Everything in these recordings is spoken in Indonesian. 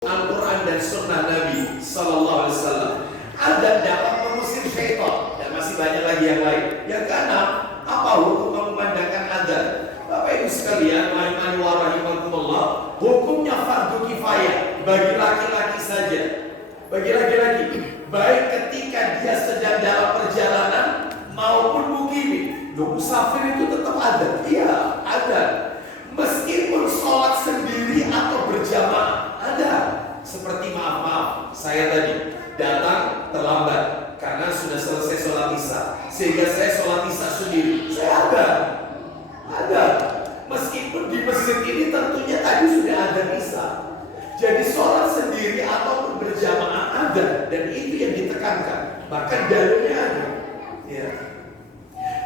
Al-Quran dan Sunnah Nabi Sallallahu Alaihi Wasallam. Ada dapat mengusir syaitan dan masih banyak lagi yang lain. Yang keenam, apa hukum mengumandangkan adzan? Bapak Ibu sekalian, rahimani wa rahimakumullah, hukumnya fardu kifayah bagi laki-laki saja. Bagi laki-laki, baik ketika dia sedang dalam perjalanan maupun mukim. Musafir itu tetap ada. Iya, ada. Meskipun sholat sendiri atau berjamaah, ada. Seperti maaf, saya tadi datang terlambat karena sudah selesai sholat isya, sehingga saya sholat isya sendiri. Saya ada. Meskipun di masjid ini tentunya tadi sudah ada isya. Jadi sholat sendiri atau berjamaah ada, dan itu yang ditekankan. Bahkan dalilnya ada. Ya.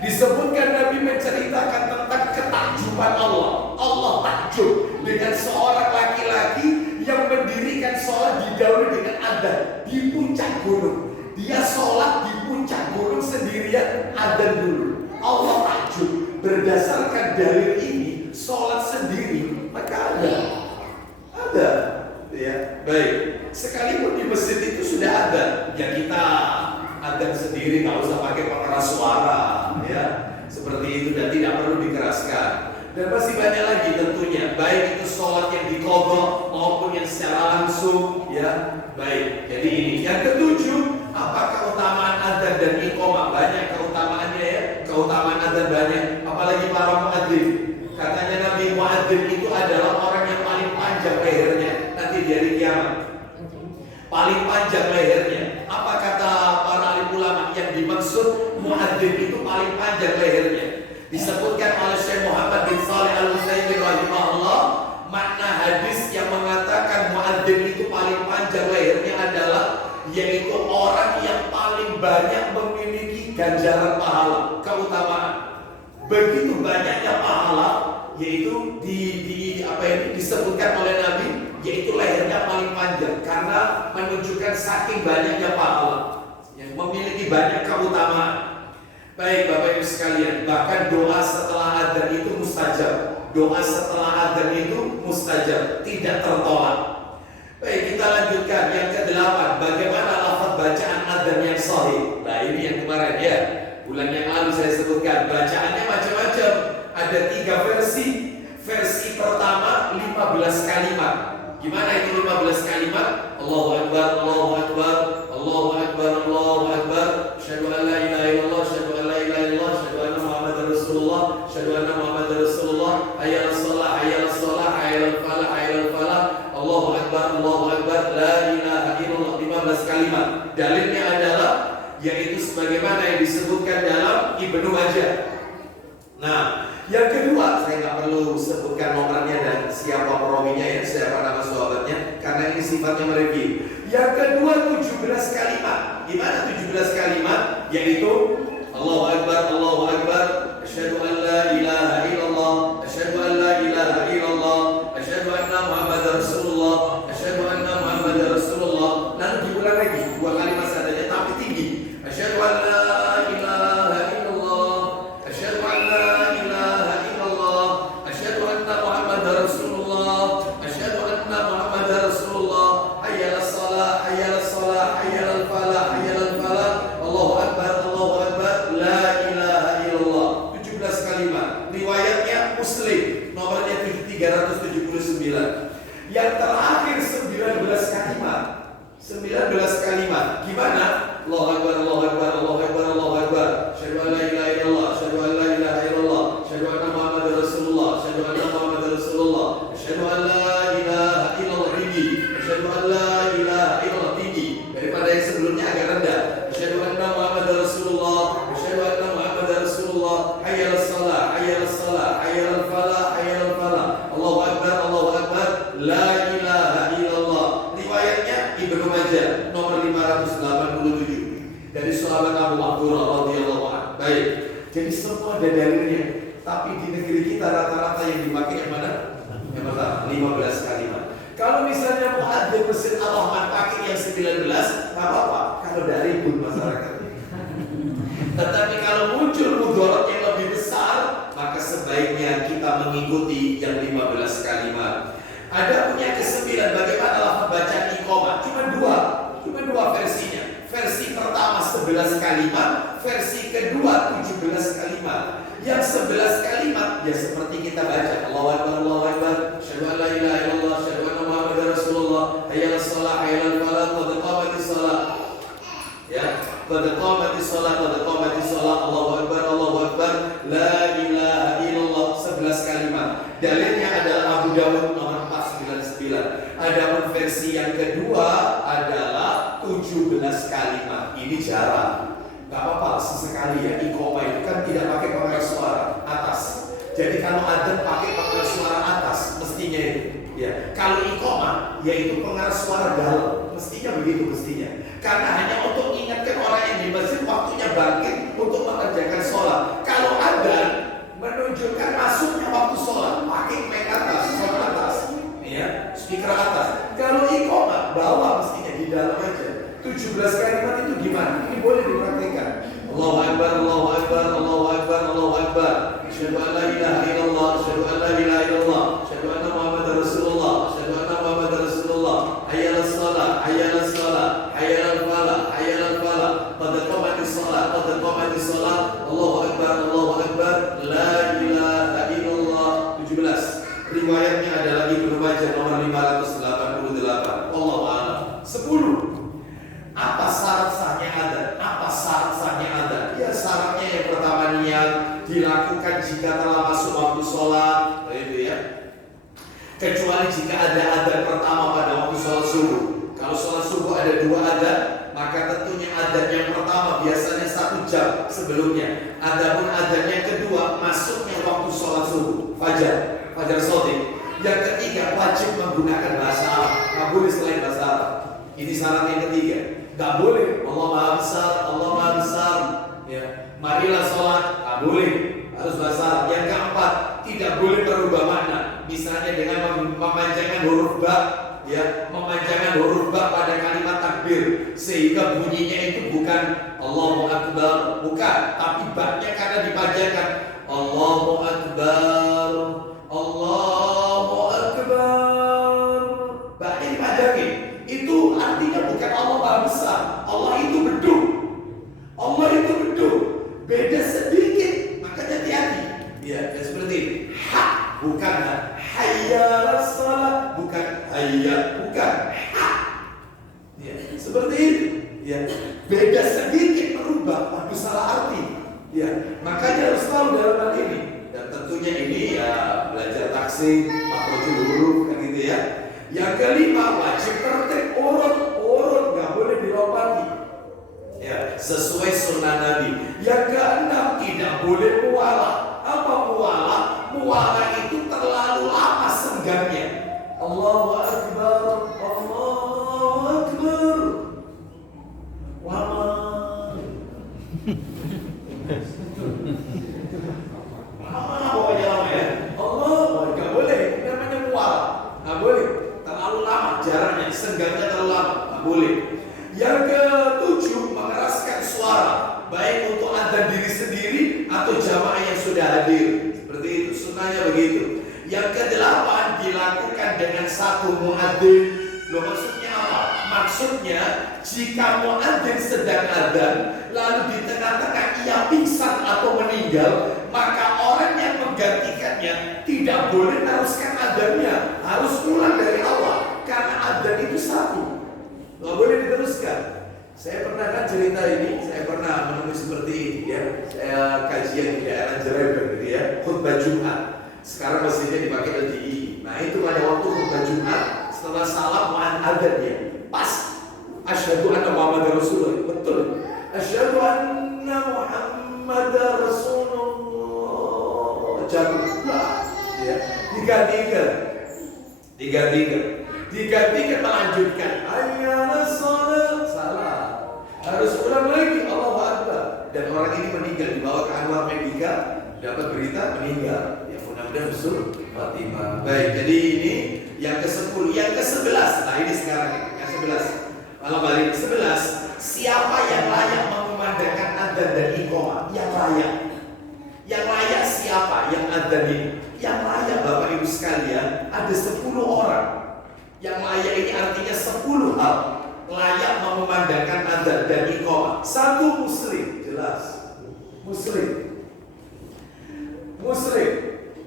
Disebutkan Nabi menceritakan tentang ketakjuban Allah. Allah takjub dengan seorang laki-laki yang mendirikan sholat didahului dengan adzan di puncak gunung. Dia sholat di puncak gunung sendirian, adzan dulu. Allah takjub. Berdasarkan dalil ini, sholat sendiri maka ada. Ya, baik. Sekalipun di masjid itu sudah ada, ya kita adzan sendiri, nggak usah pakai pengeras suara, ya, seperti itu, dan tidak perlu dikeraskan. Dan masih banyak lagi tentunya, baik itu sholat yang diqadha maupun yang secara langsung, ya, baik. Jadi ini yang ketujuh, apa keutamaan adzan dan iqamah? Banyak keutamaannya, ya, keutamaan adzan banyak. Apalagi para muadzin. Katanya Nabi muadzin itu adalah orang yang paling panjang lehernya nanti di hari kiamat. Paling panjang lehernya. Apa kata para alim ulama? Yang dimaksud muadzin itu paling panjang lehernya. Disebutkan oleh Syekh Muhammad bin Shalih Al-Utsaimin rahimahullah, makna hadis yang mengatakan muadzin itu paling panjang lehernya adalah yaitu orang yang paling banyak memiliki ganjaran pahala, keutamaan. Begitu banyaknya pahala, yaitu disebutkan oleh Nabi, yaitu lehernya paling panjang karena menunjukkan saking banyaknya pahala yang memiliki banyak keutamaan. Baik Bapak Ibu sekalian, bahkan doa setelah adzan itu mustajab. Doa setelah adzan itu mustajab, tidak tertolak. Baik, kita lanjutkan yang ke-8. Bagaimana lafaz bacaan adzan yang sahih? Nah, ini yang kemarin, ya, bulan yang lalu saya sebutkan. Bacaannya macam-macam. Ada 3 versi. Versi pertama 15 kalimat. Gimana itu 15 kalimat? Allahu Akbar, Allahu Akbar, Allahu Akbar, Allahu Akbar. Asyhadu an la ilaha illallah, asyhadu an la ilaha illallah, asyhadu anna Muhammadar Rasulullah, asyhadu anna Muhammadar Rasulullah. Hayya 'alas shalah, hayya 'alas shalah, hayya 'alal falah, hayya 'alal falah. Allahu Akbar, Allahu Akbar, la ilaha illallah. 15 kalimat. Dalilnya adalah yaitu sebagaimana yang disebutkan dalam Ibnu Majah. Nah, yang kedua, saya nggak perlu sebutkan nomornya dan siapa perawinya, ya, siapa nama sahabatnya, karena ini sifatnya mereview. Yang kedua 17 kalimat. Gimana 17 kalimat? Yaitu Allahu Akbar, Allahu Akbar, asyhadu an la ilaha illallah, asyhadu an la ilaha illallah, asyhadu anna Muhammadar Rasulullah, asyhadu anna Muhammadar Rasulullah. Lalu diulang lagi 2 kalimat saja tapi tinggi. Asyhadu an la ilaha illallah, asyhadu an la ilaha illallah, asyhadu anna Muhammadar Rasulullah, asyhadu anna Muhammadar Rasulullah. Hayya 'alas shalah, hayya 'alas shalah, hayya 'alal falah, hayya 'alal falah. Allahu Akbar, Allahu Akbar, la ilaha illallah. 17 kalimat. Riwayatnya Muslim, nomornya 379. Yang terakhir 19 kalimat. 19 kalimat. Gimana? Allahu Akbar, Allahu Akbar, Allahu Akbar, Allahu Akbar. Asyhadu an la ilaha illallah, asyhadu an la ilaha illallah, asyhadu anna Muhammadar Rasulullah, asyhadu anna Muhammadar Rasulullah, asyhadu an la ilaha illallah tinggi, asyhadu an la ilaha illallah tinggi. Daripada yang sebelumnya agak rendah. Asyhadu anna Muhammadar Rasulullah, asyhadu anna Muhammadar Rasulullah. Hayya 'alas shalah, hayya 'alas shalah, hayya 'alal falah, hayya 'alal falah. Allahu Akbar, Allahu Akbar, la ilaha illallah. Riwayatnya Ibnu Majah nomor 587 dari sahabat Abu Hurairah radhiyallahu anhu. Baik. Jadi semua ada dalilnya. Tapi di negeri kita rata-rata yang dipakai yang mana? Yang pertama 15 kalimat. Kalau misalnya muadzin Masjid Al-Rahman pakai yang 19, nggak apa-apa. Kalau dari pun masyarakat. Tetapi kalau muncul mudarat yang lebih besar, maka sebaiknya kita mengikuti yang 15 kalimat. Ada punya ke-9, bagaimana lafaz baca 11 kalimat, versi kedua 17 kalimat. Yang 11 kalimat ya seperti kita baca Allahu Akbar, Allahu Akbar, asyhadu an la ilaha illallah, asyhadu anna Muhammadar Rasulullah, hayya 'alas shalah, hayya 'alal falah, qad qamatis shalah. Ya, qad qamatis shalah, qad qamatis shalah, Allahu Akbar, Allahu Akbar, la ilaha illallah, 11 kalimat. Dalilnya adalah Abu Dawud nomor 499. Adapun versi yang kedua adalah 17 kalimat. Ini jarang. Gak apa-apa, sesekali ya. Iqomah itu kan tidak pakai pengeras suara atas. Jadi kalau adzan pakai pengeras suara atas, mestinya itu. Ya, kalau iqomah yaitu pengeras suara dalam, mestinya begitu mestinya. Karena hanya untuk mengingatkan orang yang di masjid waktunya bangkit untuk mengerjakan sholat. Kalau adzan menunjukkan masuknya waktu sholat, pakai mic atas, sholat atas, ya, speaker atas. Kalau iqomah bawah mestinya di dalam aja. 17 kalimat itu gimana? Ini boleh dipraktikkan. Allahu Akbar, Allahu Akbar, Allahu Akbar, Allahu Akbar. Asyhadu an la ilaha illallah, asyhadu an la ilaha illallah, asyhadu anna Muhammadar Rasulullah, asyhadu anna Muhammadar Rasulullah. Hayya 'alas shalah, hayya 'alas shalah, hayya 'alal falah, hayya 'alal falah. Qad qamatis shalah, qad qamatis shalah. Allahu Akbar, Allahu Akbar, la ilaha illallah. 17. Riwayatnya adalah Ibnu Majah nomor 588. Wallahu a'lam. 10. Apa syarat sahnya adzan? Apa syarat sahnya adzan? Ya syaratnya yang pertama niat dilakukan jika telah masuk waktu sholat, itu ya. Kecuali jika ada adzan pertama pada waktu sholat subuh. Kalau sholat subuh ada 2 adzan, maka tentunya adzan yang pertama biasanya 1 jam sebelumnya. Adapun adzan yang kedua masuknya waktu sholat subuh, fajar shadiq. Yang ketiga wajib menggunakan bahasa Arab, nggak boleh selain bahasa Arab. Ini syarat yang ketiga. Gak boleh Allah Maha Besar, Allah Maha Besar, ya. Marilah sholat, gak boleh, harus bahasa Arab. Yang keempat, tidak boleh berubah makna. Misalnya dengan memanjangkan huruf ba, ya, memanjangkan huruf ba pada kalimat takbir, sehingga bunyinya itu bukan Allahu Akbar, bukan, tapi ba-nya karena dipanjangkan Allahu Akbar, Allahu Akbar, ba-nya dipanjangin. Itu artinya bukan Allah Maha Besar. Allah itu beduk. Allah itu beduk. Beda sedikit. Makanya hati-hati. Ya, seperti ini. Ha, bukan ha. Hayya 'alas shalah, bukan hayya, bukan ha. Ya, seperti itu. Ya, beda sedikit merubah, tapi salah arti. Ya, makanya harus tahu dalam hal ini. Dan tentunya ini ya belajar taksih, makhrajul huruf kan gitu ya. Yang kelima, wajib tertib, urut, nggak boleh dilompati. Ya, sesuai sunnah Nabi. Yang keenam, tidak boleh muwalah. Apa muwalah? Muwalah itu terlalu lama senggangnya. Allahu Akbar, Allahu Akbar. Lama. Lama pokoknya lama ya. Allah, nggak boleh. Namanya muwalah, nggak boleh. Terlalu lama jaraknya, senggangnya terlalu lama, nggak boleh. Yang ketujuh, mengeraskan suara, baik untuk adzan diri sendiri atau jamaah yang sudah hadir. Seperti itu, sunnahnya begitu. Yang kedelapan, dilakukan dengan satu muadzin. Loh, maksudnya apa? Maksudnya jika muadzin sedang adzan, lalu di tengah-tengah ia pingsan atau meninggal, maka orang yang menggantikannya tidak boleh meneruskan adzannya, harus ulang dari awal, karena adzan itu satu, nggak boleh diteruskan. Saya pernah kan cerita ini, saya pernah menemui seperti ini ya. Saya kajian di daerah Jereber gitu ya, khutbah Jumat. Sekarang masjidnya dipakai LDI. Nah itu pada waktu khutbah Jumat, setelah salam adzan ya, pas asyhadu anna Muhammadar Rasulullah, betul. Asyhadu anna Muhammadar Rasulullah. Jatuh ya, digantikan melanjutkan ayyana shalah, salah, harus ulang lagi Allahu Akbar. Dan orang ini meninggal, dibawa ke Anwar Medika, dapat berita meninggal. Ya mudah-mudahan husnul khatimah. Baik, jadi ini yang ke-10, yang ke-11. Nah ini sekarang yang 11. Malam balik 11. Siapa yang layak mengumandangkan adzan dan iqamah? Yang layak. Yang layak siapa? Yang adzan ini. Yang layak Bapak Ibu sekalian ada 10 orang. Yang layak ini artinya 10 hal. layak memandangkan adzan dan iqamah? Satu, muslim, jelas. Muslim.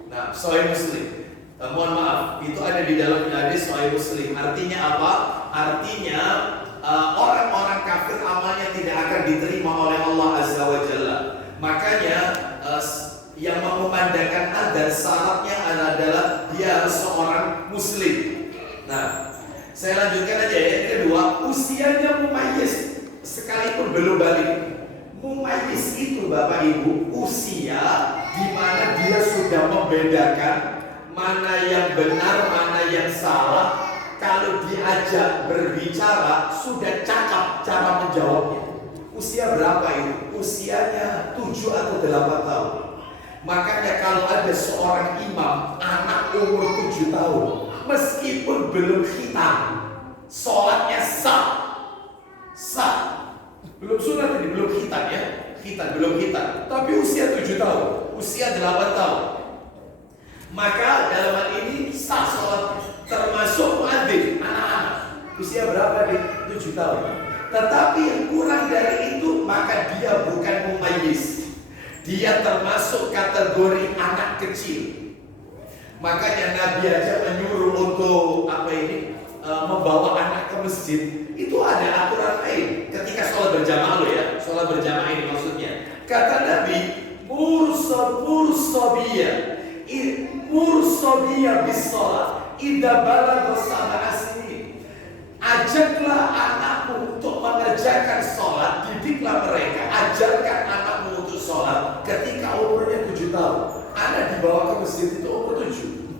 Nah, Sahih Muslim. Mohon maaf, itu ada di dalam hadis Sahih Muslim. Artinya apa? Artinya orang-orang kafir amalnya tidak akan diterima oleh Allah Azza wa Jalla. Makanya yang memandangkan adzan syaratnya adalah dia harus seorang muslim. Nah, saya lanjutkan aja ya. Yang kedua, usianya mumayyiz sekalipun belum balik. Mumayyiz itu Bapak Ibu usia di mana dia sudah membedakan mana yang benar, mana yang salah. Kalau diajak berbicara sudah cakap cara menjawabnya. Usia berapa itu? Usianya 7 atau 8 tahun. Makanya kalau ada seorang imam anak umur 7 tahun, meskipun belum khitam, sholatnya sah. Belum sunat ini, belum khitam ya. Belum khitam. Tapi usia 7 tahun, usia 8 tahun. Maka dalam hal ini sah sholat, termasuk muadzin anak-anak. Usia berapa nih? 7 tahun. Tetapi yang kurang dari itu, maka dia bukan mumayyiz. Dia termasuk kategori anak kecil. Makanya Nabi aja menyuruh untuk membawa anak ke masjid. Itu ada aturan lain. Ketika sholat berjamaah loh ya, sholat berjamaah ini maksudnya. Kata Nabi, mursobiyah bisolat idza balagha sab'a sinin. Ajaklah anakmu untuk mengerjakan sholat, didiklah mereka, ajarkan anakmu untuk sholat ketika umurnya 7 tahun. Anak dibawa ke masjid itu umur 7.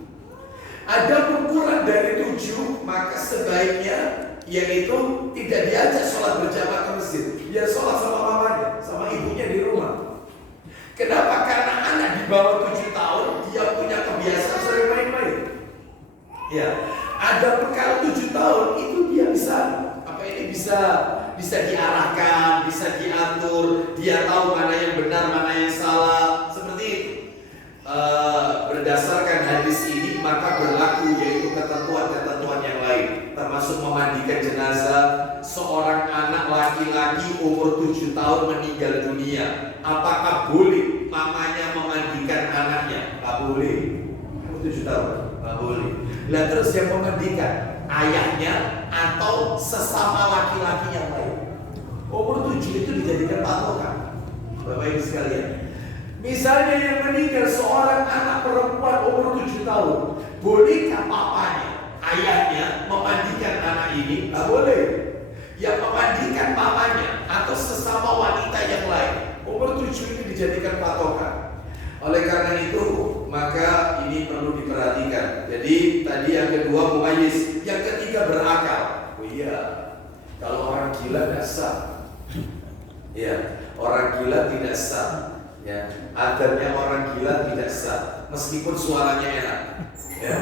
Ada kurang dari 7, maka sebaiknya yaitu tidak diajak sholat berjamaah ke masjid. Dia sholat sama mamanya, sama ibunya di rumah. Kenapa? Karena anak di bawah 7 tahun dia punya kebiasaan sering main-main. Ya, ada kalau 7 tahun itu dia bisa diarahkan, bisa diatur, dia tahu mana yang benar, mana yang salah. Seperti itu. Berdasarkan hadis ini maka berlaku yaitu ketentuan-ketentuan yang lain, termasuk memandikan jenazah. Seorang anak laki-laki umur 7 tahun meninggal dunia, apakah boleh mamanya memandikan anaknya? Tak boleh. 7 tahun, tak boleh. Lah terus yang memandikan ayahnya atau sesama laki-laki yang lain. Umur 7 itu dijadikan patokan. Bapak Ibu sekalian, misalnya yang meninggal seorang anak perempuan umur 7 tahun, bolehkah papanya, ayahnya memandikan anak ini? Tak boleh. Yang memandikan papanya atau sesama wanita yang lain. Umur 7 ini dijadikan patokan. Oleh karena itu, maka ini perlu diperhatikan. Jadi tadi yang kedua mumayyiz, yang ketiga berakal. Oh iya, kalau orang gila tidak sah. Ya, orang gila tidak sah. Ya, adabnya orang gila tidak sah, meskipun suaranya enak. Ya,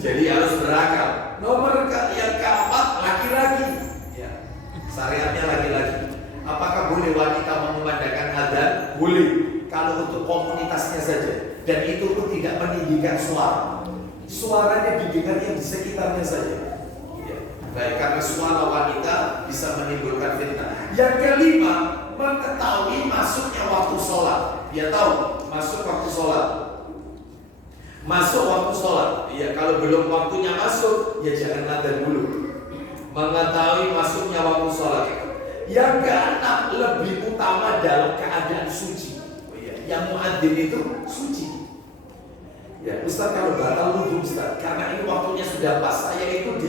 jadi harus berakal. Nomor yang keempat, laki-laki. Ya, syariatnya laki-laki. Apakah boleh wanita memandangkan adzan? Boleh, kalau untuk komunitasnya saja. Dan itu pun tidak meninggikan suara. Suaranya didengar yang di sekitarnya saja. Ya, baik, karena suara wanita bisa menimbulkan fitnah. Yang kelima, mengetahui masuknya waktu sholat. Dia tahu masuk waktu sholat. Masuk waktu sholat. Ya, kalau belum waktunya masuk, ya jangan adzan dulu. Mengetahui masuknya waktu sholat. Yang keenam, lebih utama dalam keadaan suci. Oh iya, yang muadzin itu suci. Ya, Ustaz kalau batal wudhu Ustaz, karena ini waktunya sudah pas, saya itu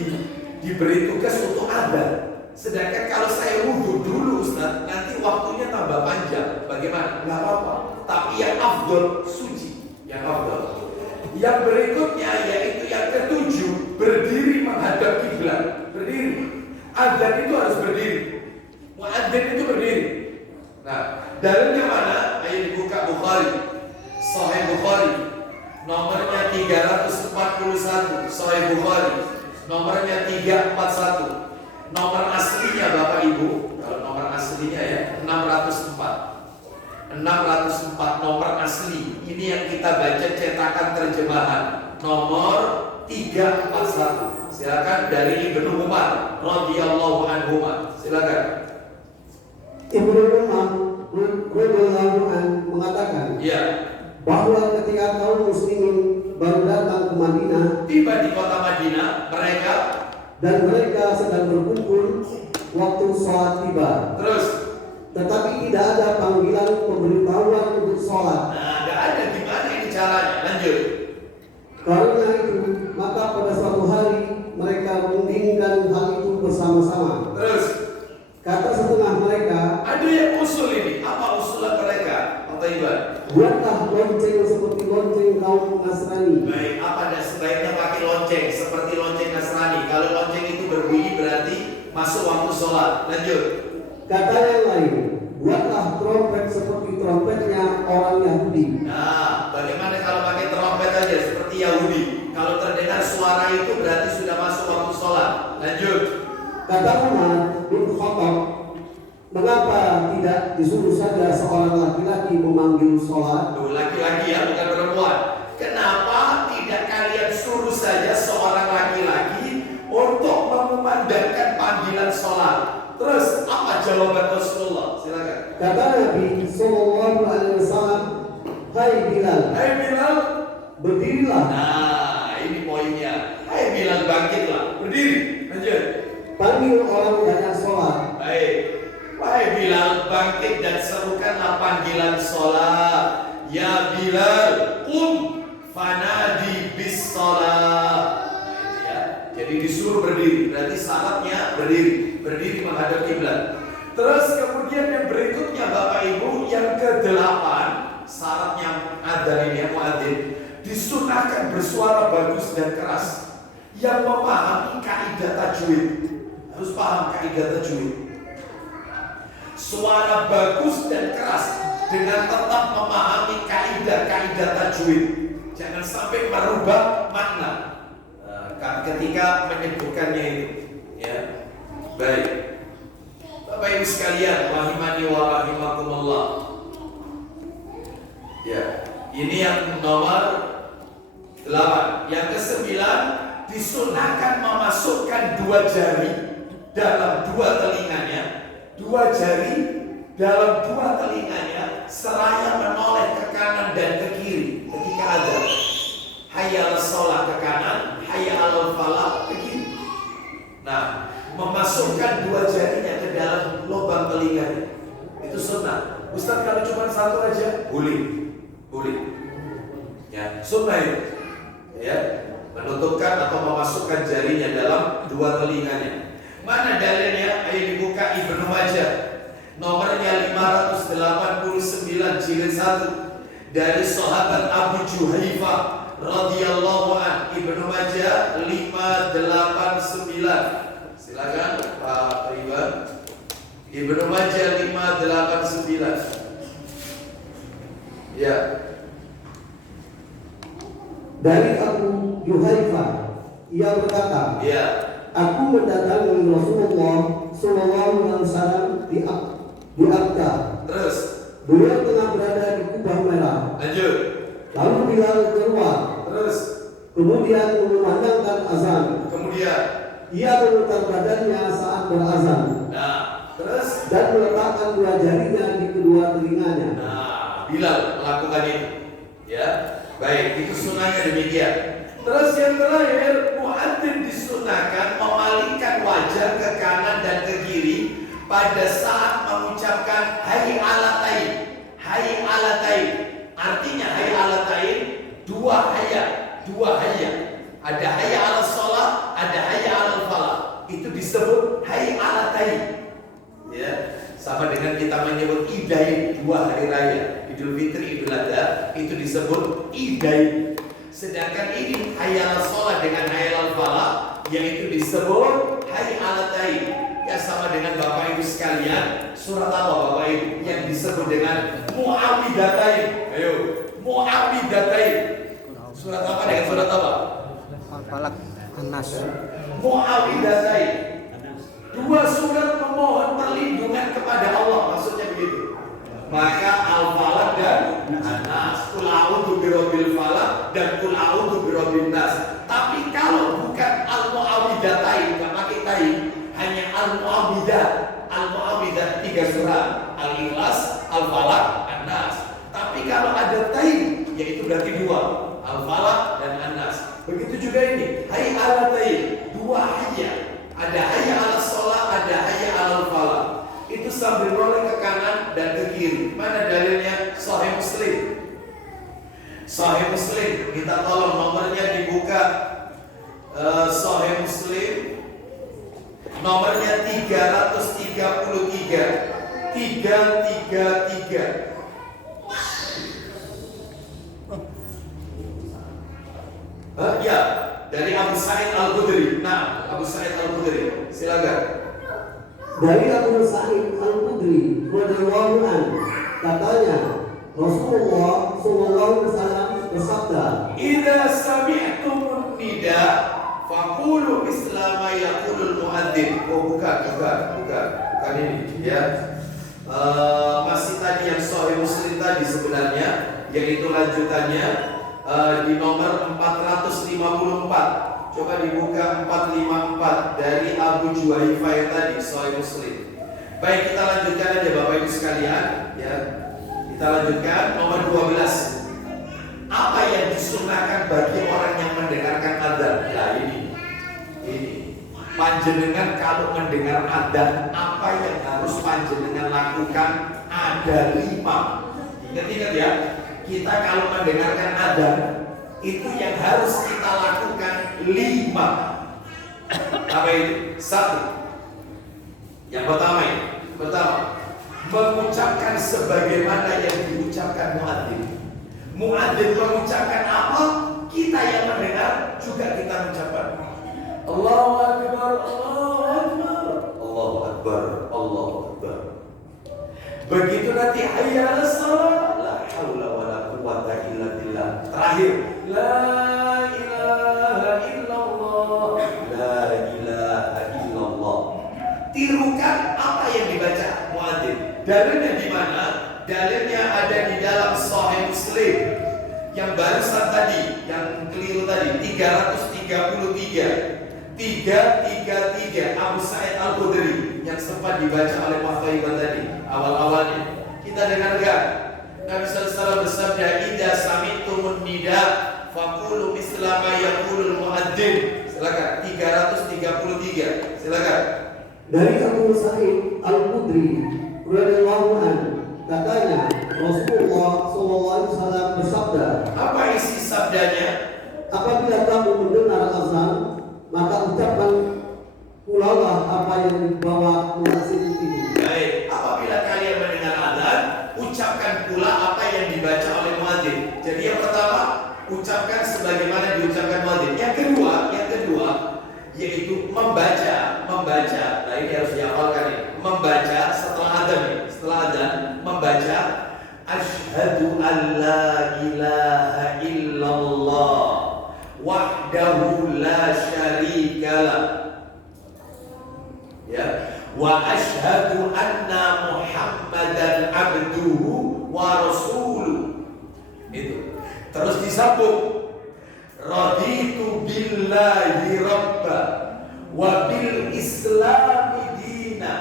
diberi tugas untuk adzan. Sedangkan kalau saya wudhu dulu Ustaz, nanti waktunya tambah panjang. Bagaimana? Nggak apa-apa. Tapi yang afdol suci, yang afdol. Yang berikutnya yaitu yang ketujuh, berdiri menghadap kiblat. Berdiri. Adzan itu harus berdiri. Muadzin itu berdiri. Nah, dalilnya mana? Ayo dibuka Bukhari, Sahih Bukhari, nomornya 341, Sahih Bukhari, nomornya 341. Nomor aslinya Bapak Ibu, kalau nomor aslinya ya 604. 604 nomor asli. Ini yang kita baca cetakan terjemahan nomor 341. Silakan dari Ibnu Umar radhiyallahu anhuma. Silakan. Ibnu Umar radhiyallahu anhu mengatakan, Ya, bahwa ketika kaum muslimin baru datang ke Madinah, tiba di kota Madinah, mereka sedang berkumpul waktu sholat tiba. terus, Tetapi tidak ada panggilan pemberitahuan untuk sholat. nah, nggak ada, gimana ini caranya? Lanjut. Karena itu, maka pada suatu hari mereka menginginkan hal itu bersama-sama. Terus, Kata setengah mereka, ada yang usul ini. Apa usulan mereka? Apa Iban? buatlah lonceng seperti lonceng kaum Nasrani. Baik, apa dan sebaiknya pakai lonceng seperti lonceng Nasrani. Kalau lonceng itu berbunyi berarti masuk waktu sholat. Lanjut. Kata yang lain, buatlah trompet seperti trompetnya orang Yahudi. Nah, bagaimana kalau pakai trompet aja seperti Yahudi? Kalau terdengar suara itu berarti sudah masuk waktu sholat. Lanjut. Kata Umar bin Khattab, mengapa tidak disuruh saja seorang laki-laki memanggil sholat? Tuh, laki-laki ya, bukan perempuan. Kenapa tidak kalian suruh saja seorang laki-laki untuk mengumandangkan panggilan sholat? Terus apa jawaban Rasulullah? Silakan. Kata Nabi Sallallahu Alaihi Wasallam, hai Bilal, Hai Bilal, berdirilah. nah ini poinnya. Hai Bilal, bangkitlah, berdiri. Lanjut. Panggil orang yang sholat. Baik. Wahai Bilal, bangkit dan serukanlah panggilan sholat. Ya Bilal, fanadi bis sholat. Ya. Jadi disuruh berdiri, berarti syaratnya berdiri menghadap kiblat. Terus kemudian yang berikutnya Bapak Ibu, yang ke-8, syaratnya adzan ini muadzin disunahkan bersuara bagus dan keras, yang memahami kaidah tajwid. Harus paham kaidah tajwid. Suara bagus dan keras dengan tetap memahami kaidah-kaidah tajwid. Jangan sampai merubah makna ketika menyebutkannya itu. Ya, baik. Bapak Ibu sekalian, rahimani wa rahimakumullah. Ya, ini yang nomor 8. Yang ke-9, disunahkan memasukkan 2 jari dalam 2 telinganya, 2 jari dalam 2 telinganya, seraya menoleh ke kanan dan ke kiri ketika ada. Hayya 'alas shalah ke kanan, hayya 'alal falah ke kiri. Nah, memasukkan 2 jarinya ke dalam lubang telinganya itu sunnah. Ustaz, kalau cuma 1 aja boleh. Ya, sunnah itu. Ya, menutupkan atau memasukkan jarinya dalam 2 telinganya. Mana dalilnya? Ayo dibuka Ibnu Majah. Nomornya 589 jilid 1 dari sahabat Abu Juhaifah radhiyallahu an. Ibnu Majah 589. Silakan Pak Iwan. Ibnu Majah 589. Ya. Dari Abu Juhaifah, ia berkata, Ya. aku mendatangi Rasulullah Sallallahu Alaihi Wasallam di Akka. Terus. Beliau tengah berada di kubah merah. Lanjut. Lalu Bilal keluar. Terus. Kemudian memandangkan azan. Kemudian. Ia memutar badannya saat berazan. Nah. Terus. Dan meletakkan 2 jarinya di kedua telinganya. Nah, Bilal melakukan itu. Ya. Baik, itu sunnahnya demikian. Terus yang terakhir, muadzin disunahkan memalingkan wajah ke kanan dan ke kiri pada saat mengucapkan hayy 'alatain. Hayy 'alatain. Artinya hayy 'alatain 2 hayya. Ada hayya 'alas shalah, ada hayya 'alal falah. Itu disebut hayy 'alatain. Ya, sama dengan kita menyebut idain 2 hari raya, Idul Fitri, Idul Adha, itu disebut idain. Sedangkan ini hayya 'alas shalah dengan hayya 'alal falah, yaitu disebut hayy 'alatain. Ya, sama dengan Bapak Ibu sekalian, surat apa Bapak Ibu yang disebut dengan mu'awwidatain? Ayo, mu'awwidatain. Surat apa dengan surat apa? Al-Falaq, An-Nas. Mu'awwidatain. 2 surat memohon perlindungan kepada Allah, maksudnya begitu. Maka Al-Falaq dan An-Nas, Qul a'udzu birabbil falaq dan Qul a'udzu birabbin nas. Tapi kalau bukan Al-Mu'awwidatain Al-Falaq, An-Nas. Tapi kalau ada taim, yaitu berarti dua, Al-Falaq dan An-Nas. Begitu juga ini, hayya 'ala taim, dua hayya. Ada hayya 'ala shalah, ada hayya 'alal falaq. Itu sambil rolling ke kanan dan ke kiri. Mana dalilnya? Sahih Muslim. Sahih Muslim, kita tolong nomornya dibuka. Sahih Muslim nomornya 333. 333. Ya, dari Abu Sa'id Al-Khudri. Nah, Abu Sa'id Al-Khudri, silakan. Dari Abu Sa'id Al-Khudri radhiyallahu anhu, katanya Rasulullah sallallahu alaihi wasallam bersabda, "Idza sami'tumun nida faqulu mislama yaqulul muadzin." Oh, bukan ini ya. Masih tadi yang Sahih Muslim tadi sebenarnya, yaitu lanjutannya di nomor 454. Coba dibuka 454 dari Abu Juhaifah yang tadi, Sahih Muslim. Baik, kita lanjutkan aja Bapak Ibu sekalian ya. Kita lanjutkan nomor 12. Apa yang disunahkan bagi orang yang mendengarkan adzan? Nah, ini panjenengan kalau mendengar adzan, apa yang harus panjenengan lakukan? Ada 5. Ingat-ingat ya. Kita kalau mendengarkan adzan, itu yang harus kita lakukan 5. Apa itu? 1. Yang pertama mengucapkan sebagaimana yang diucapkan muadzin. Muadzin mengucapkan apa, kita yang mendengar juga kita mengucapkan. Allahu Akbar, Allahu Akbar, Allahu Akbar, Allahu Akbar. Begitu nanti hayya 'alas shalah, la haula wala quwwata illa billah. Terakhir, la ilaha illallah, la ilaha illallah. Tirukan apa yang dibaca muadzin. Dalilnya di mana? Dalilnya ada di dalam Sahih Muslim. Yang barusan tadi, yang keliru tadi, 333. 333 Abu Sa'id Al-Khudri yang sempat dibaca oleh Pak Thaiban tadi awal-awalnya. Kita dengarkan. Nabi sallallahu alaihi wasallam bersabda, "Idza sami'tumun nida faqulu misla ma yaqulul muadzin." Silakan 333. Silakan. Dari Abu Sa'id Al-Khudri radhiyallahu anhu, katanya Rasulullah sallallahu alaihi wasallam bersabda, Apa isi sabdanya? apabila kamu mendengar azan, maka ucapkan pulalah apa yang dibawa muadzin itu. Baik, apabila kalian mendengar azan, ucapkan pula apa yang dibaca oleh muadzin. Jadi yang pertama, ucapkan sebagaimana diucapkan muadzin. Yang kedua, yaitu membaca. Nah, ini harus dihafalkan ini. Membaca setelah azan, membaca asyhadu an la ilaha illallah wahdahu la syarikalah, ya, wa asyhadu anna Muhammadan abduhu wa rasuluh. Itu. Terus disambung, raditu billahi rabba wa bil islami dina.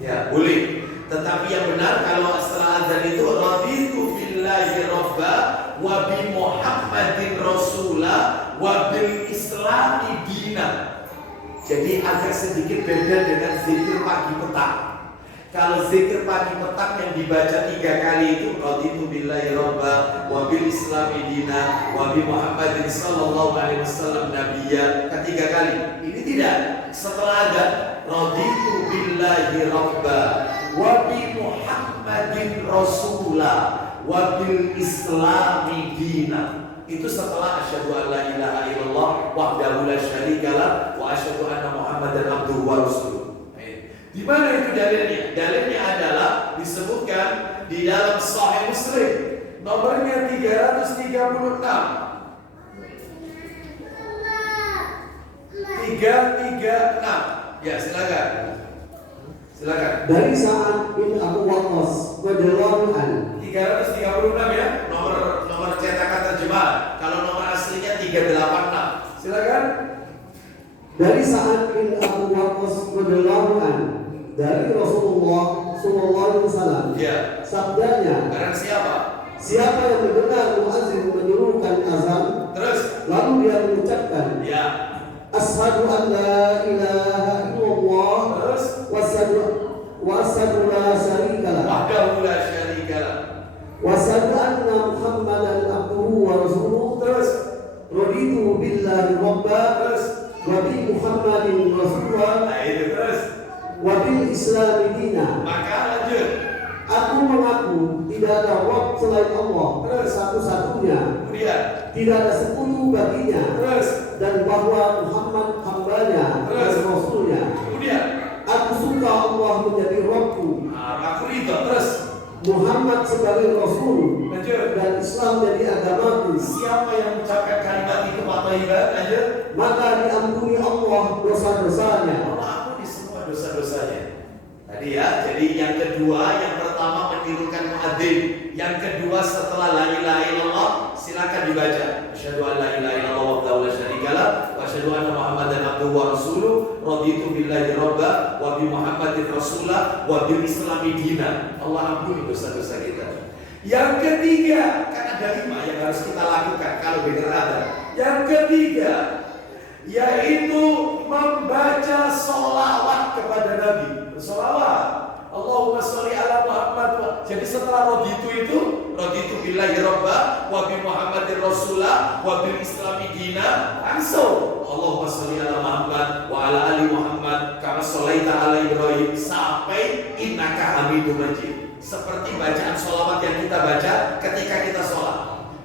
Ya, boleh. Tetapi yang benar kalau setelah azan itu raditu billahi rabba wa bi Muhammadin rasula wa bil islami dina. Jadi agak sedikit beda dengan zikir pagi petang. Kalau zikir pagi petang yang dibaca 3 kali itu raditu billahi rabba wa bil islami dina wa bi Muhammadin sallallahu alaihi wasallam nabiyya, ketiga kali. Ini tidak. Setelah ada raditu billahi rabba wa bi Muhammadin rasula wa bil islami dina. Itu setelah asyhadu an la ilaha illallah wahdahu la syarikalah wa asyhadu anna Muhammadan abduhu wa rasuluh. Di mana itu dalilnya? Dalilnya adalah disebutkan di dalam Sahih Muslim, nomornya 336. 336. Ya, silakan. Dari Sa'ad bin Abu Waqqas radhiyallahu anhu. 336 ya, nomor cetakan terjemahan. Kalau nomor aslinya 386. Silakan. Dari Sa'ad bin Abu Waqqas radhiyallahu anhu, dari Rasulullah Sallallahu Alaihi Wasallam. Ya. Sabdanya, Barang siapa? siapa yang mendengar muazin menyerukan azan, Terus. lalu dia mengucapkan, Ya. Asyhadu an la ilaha illallah Terus. wa asyhadu la syarika lah Wahdahu la syarikalah. wa asyhadu anna Muhammadan abduhu wa rasuluh. Terus. Raditu billahi rabba Terus. wa bi Muhammadin rasulullah Nah itu terus. wa bil Islam dina. Maka lanjut. Aku mengaku tidak ada Rabb selain Allah, satu-satunya, Kemudian. tidak ada sekutu baginya, Terus. dan bahwa Muhammad hambanya dan Rasulnya. Kemudian. Aku suka Allah menjadi Rabbku, Aku ridho. Terus. Muhammad sebagai Rasul, Lanjut. dan Islam jadi agamaku. Siapa yang mengucapkan kalimat itu atau ibadah? Lanjut. Maka diampuni Allah dosa-dosanya. Allah ampuni semua dosa-dosanya. Tadi ya, jadi yang kedua, yang pertama menirukan muadzin, yang kedua setelah la ilaha illallah silakan dibaca. Asyhadu an la ilaha illallah wahdahu la syarikalah wa asyhadu anna Muhammadan abduhu wa rasuluh. Raditu billahi rabba wa bi Muhammadin rasulah wa bil islami dina. Allah ampuni dosa-dosa kita. Yang ketiga, kan ada 5 yang harus kita lakukan kalau benar ada. Yang ketiga, yaitu membaca sholawat kepada Nabi. Sholawat, Allahumma sholli ala Muhammad. Jadi setelah raditu itu, raditu billahi rabba wa bi Muhammadin rasulah wa bil islami dina, langsung Allahumma sholli ala Muhammad wa ala ali Muhammad kama sholaita ala Ibrahim sampai innaka hamidum majid. Seperti bacaan sholawat yang kita baca ketika kita sholat,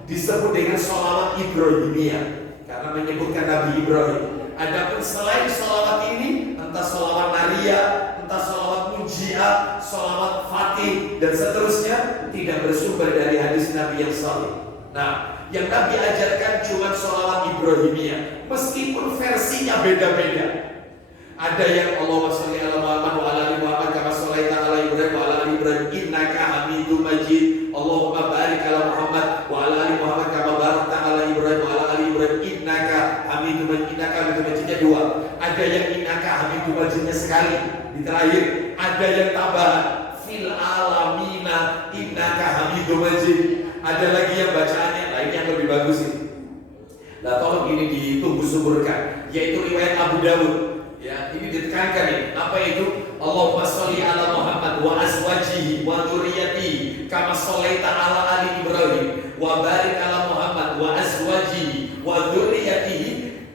disebut dengan sholawat Ibrahimiyah karena menyebutkan Nabi Ibrahim. Adapun selain sholawat ini, entah sholawat nariyah, entah sholawat mujiah, sholawat fatih dan seterusnya, tidak bersumber dari hadis Nabi yang sahih. Nah, yang Nabi ajarkan cuma sholawat Ibrahimiyah, meskipun versinya beda-beda. Ada yang Allahumma sholli ala Muhammad wa ala ali Muhammad kama sholaita ala Ibrahim wa ala ali Ibrahim innaka hamidum majid. Allahumma barik ala Muhammad wa ala ali Muhammad kama barakta ala Ibrahim wa ala ali Ibrahim innaka hamidum majid. Innaka hamidum majidnya 2. Ada yang innaka hamidum majidnya sekali di terakhir. Ada yang tambahan fil alamina innaka hamidum majid. Ada lagi yang bacaannya lain yang lebih bagus ini. Nah, tolong ini ditunggu suburkan, yaitu riwayat Abu Dawud. Ya, ini ditekankan ini. Apa itu? Allahumma sholli ala Muhammad wa azwajihi wa dzurriyyatihi kama sholaita ala ali Ibrahim wa barik ala Muhammad wa azwajihi wa dzurriyyatihi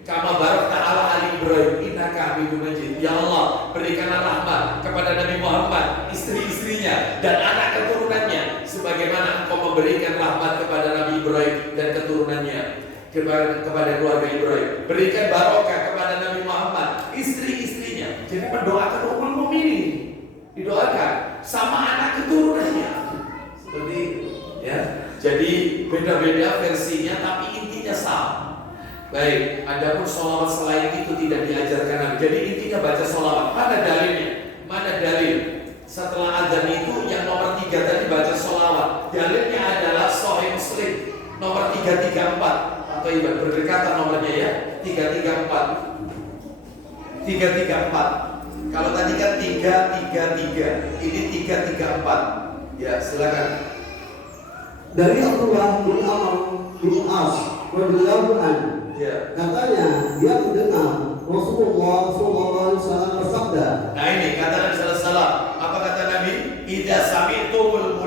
kama barakta ala ali Ibrahim innaka hamidum majid. Ya Allah, berikanlah rahmat kepada Nabi Muhammad, istri-istrinya dan anak keturunannya sebagaimana Engkau memberikan rahmat kepada Nabi Ibrahim dan keturunannya, kepada keluarga Ibrahim. Berikan barokah kepada Nabi Muhammad, istri-istrinya. Jadi mendoakan ummul mukminin, didoakan sama anak keturunannya. Seperti itu, ya. Jadi beda-beda versinya tapi intinya sama. Baik, adapun sholawat selain itu tidak diajarkan Nabi. Jadi intinya baca sholawat. Mana dalilnya? Mana dalil? Setelah azan itu yang nomor 3 tadi baca sholawat. Dalilnya adalah Sahih Muslim nomor 334. Atau ibarat berdekatan nomornya ya, 334. 334. Kalau tadi kan 333, ini 334. Ya, silakan. Dari Abdullah bin Amr bin As radhiyallahu anhu, Ya. katanya dia mendengar Rasulullah SAW bersabda. Nah ini kata Nabi sallallahu alaihi wasallam. Apa kata Nabi? Idza sami'tumul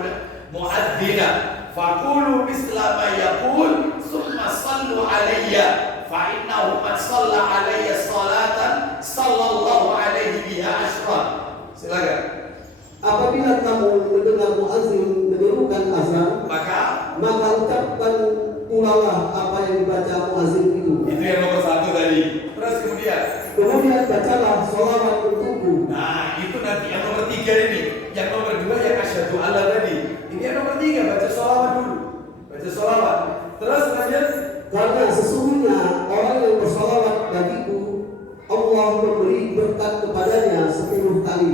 mu'adzina faqulu misla ma yaqul summa sallu alayya fa innahu man shalla alayya salatan sallallahu alaihi biha asyra. Silakan. Apabila kamu mendengar muazin menyerukan azan, maka ucapkan ulanglah apa yang dibaca muazin itu. Itu yang nomor 1 tadi. Terus kemudian bacalah sholawat untukku. nah itu nanti yang nomor 3 ini. Yang nomor 2 yang asyhadu alla tadi. Ini yang nomor 3 baca sholawat dulu. Baca sholawat. Terus lanjut. Karena sesungguhnya orang yang bersolawat bagiku, Allah memberi berkat kepadanya 10 kali.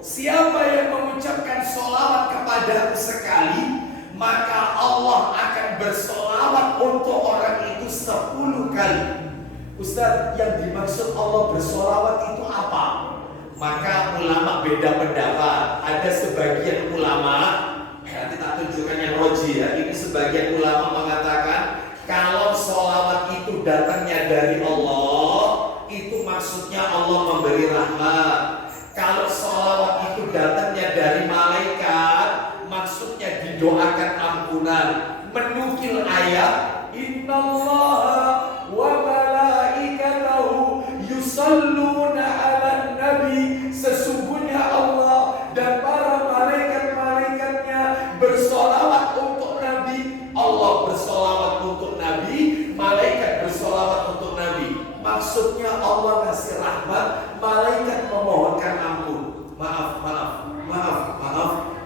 Siapa yang mengucapkan sholawat kepadaku sekali, maka Allah akan bersolawat untuk orang itu 10 kali. Ustaz, yang dimaksud Allah bersolawat itu apa? Maka ulama beda pendapat. Ada sebagian ulama, nanti tak tunjukkan yang roji ya. Ini sebagian ulama mengatakan kalau sholawat itu datangnya dari Allah, itu maksudnya Allah memberi rahmat. Kalau sholawat itu datangnya dari malaikat, maksudnya didoakan ampunan. Menukil ayat Innallaha wa malaikatahu yusalluna 'alan nabi. Sesungguhnya Allah dan para malaikat-malaikatnya bersolawat untuk Nabi. Allah bersolawat untuk Nabi, malaikat bersolawat untuk Nabi. Maksudnya Allah kasih rahmat, malaikat memohonkan ampun. Maaf.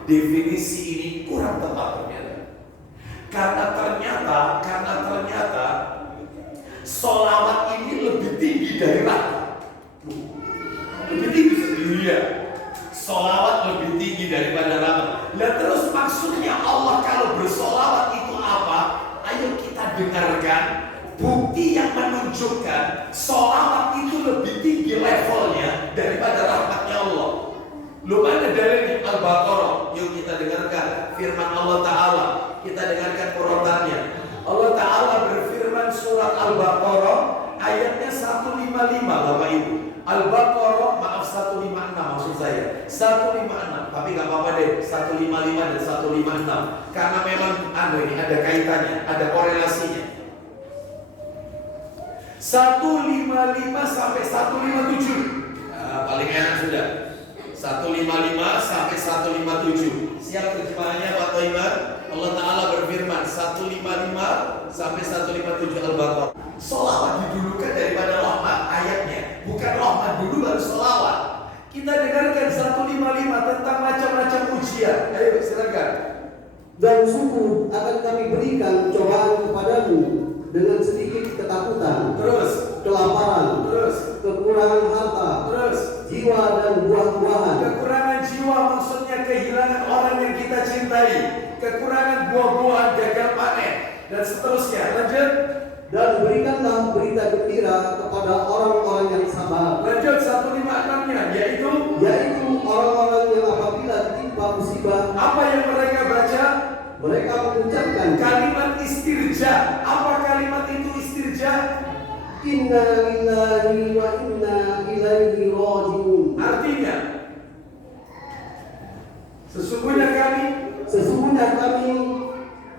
Definisi ini kurang tepat ternyata. Karena ternyata sholawat ini lebih tinggi dari rahmat. Lebih tinggi sendiri ya. Sholawat lebih tinggi daripada rahmat. Nah terus maksudnya Allah kalau bersolawat itu apa? Ayo kita dengarkan bukti yang menunjukkan sholawat itu lebih tinggi levelnya daripada rahmatnya Allah. Lu mana dalilnya? Al-Baqarah. Yuk kita dengarkan firman Allah Ta'ala. Kita dengarkan urutannya. Allah Ta'ala berfirman surat Al-Baqarah ayatnya 155 Bapak Ibu. Al-Baqarah maaf 156 maksud saya 156, tapi gak apa-apa deh 155 dan 156 karena memang ini ada kaitannya, ada korelasinya. 155 sampai 157 paling enak sudah 155 sampai 157. Siap terjemahannya Pak Toibar? Allah Ta'ala berfirman 155 sampai 157 Al-Baqarah. Sholawat didulukan daripada rahmat ayatnya. Bukan rahmat dulu baru sholawat. Kita dengarkan 155 tentang macam-macam ujian. Ayo silakan. Dan sungguh akan kami berikan cobaan kepadamu dengan sedikit ketakutan, Terus, kelaparan, terus, kekurangan harta, terus. jiwa dan buah-buahan. Kekurangan jiwa maksudnya kehilangan orang yang kita cintai. Kekurangan buah-buahan, gagal panen dan seterusnya. Lanjut. Dan berikanlah berita gembira kepada orang-orang yang sabar. Lanjut 156-nya yaitu orang-orang yang apabila ditimpa musibah, apa yang mereka baca? mereka mengucapkan Kalimat istirja. Apa kalimat itu istirja? Inna lillahi wa inna ilaihi raji'un. Artinya sesungguhnya kami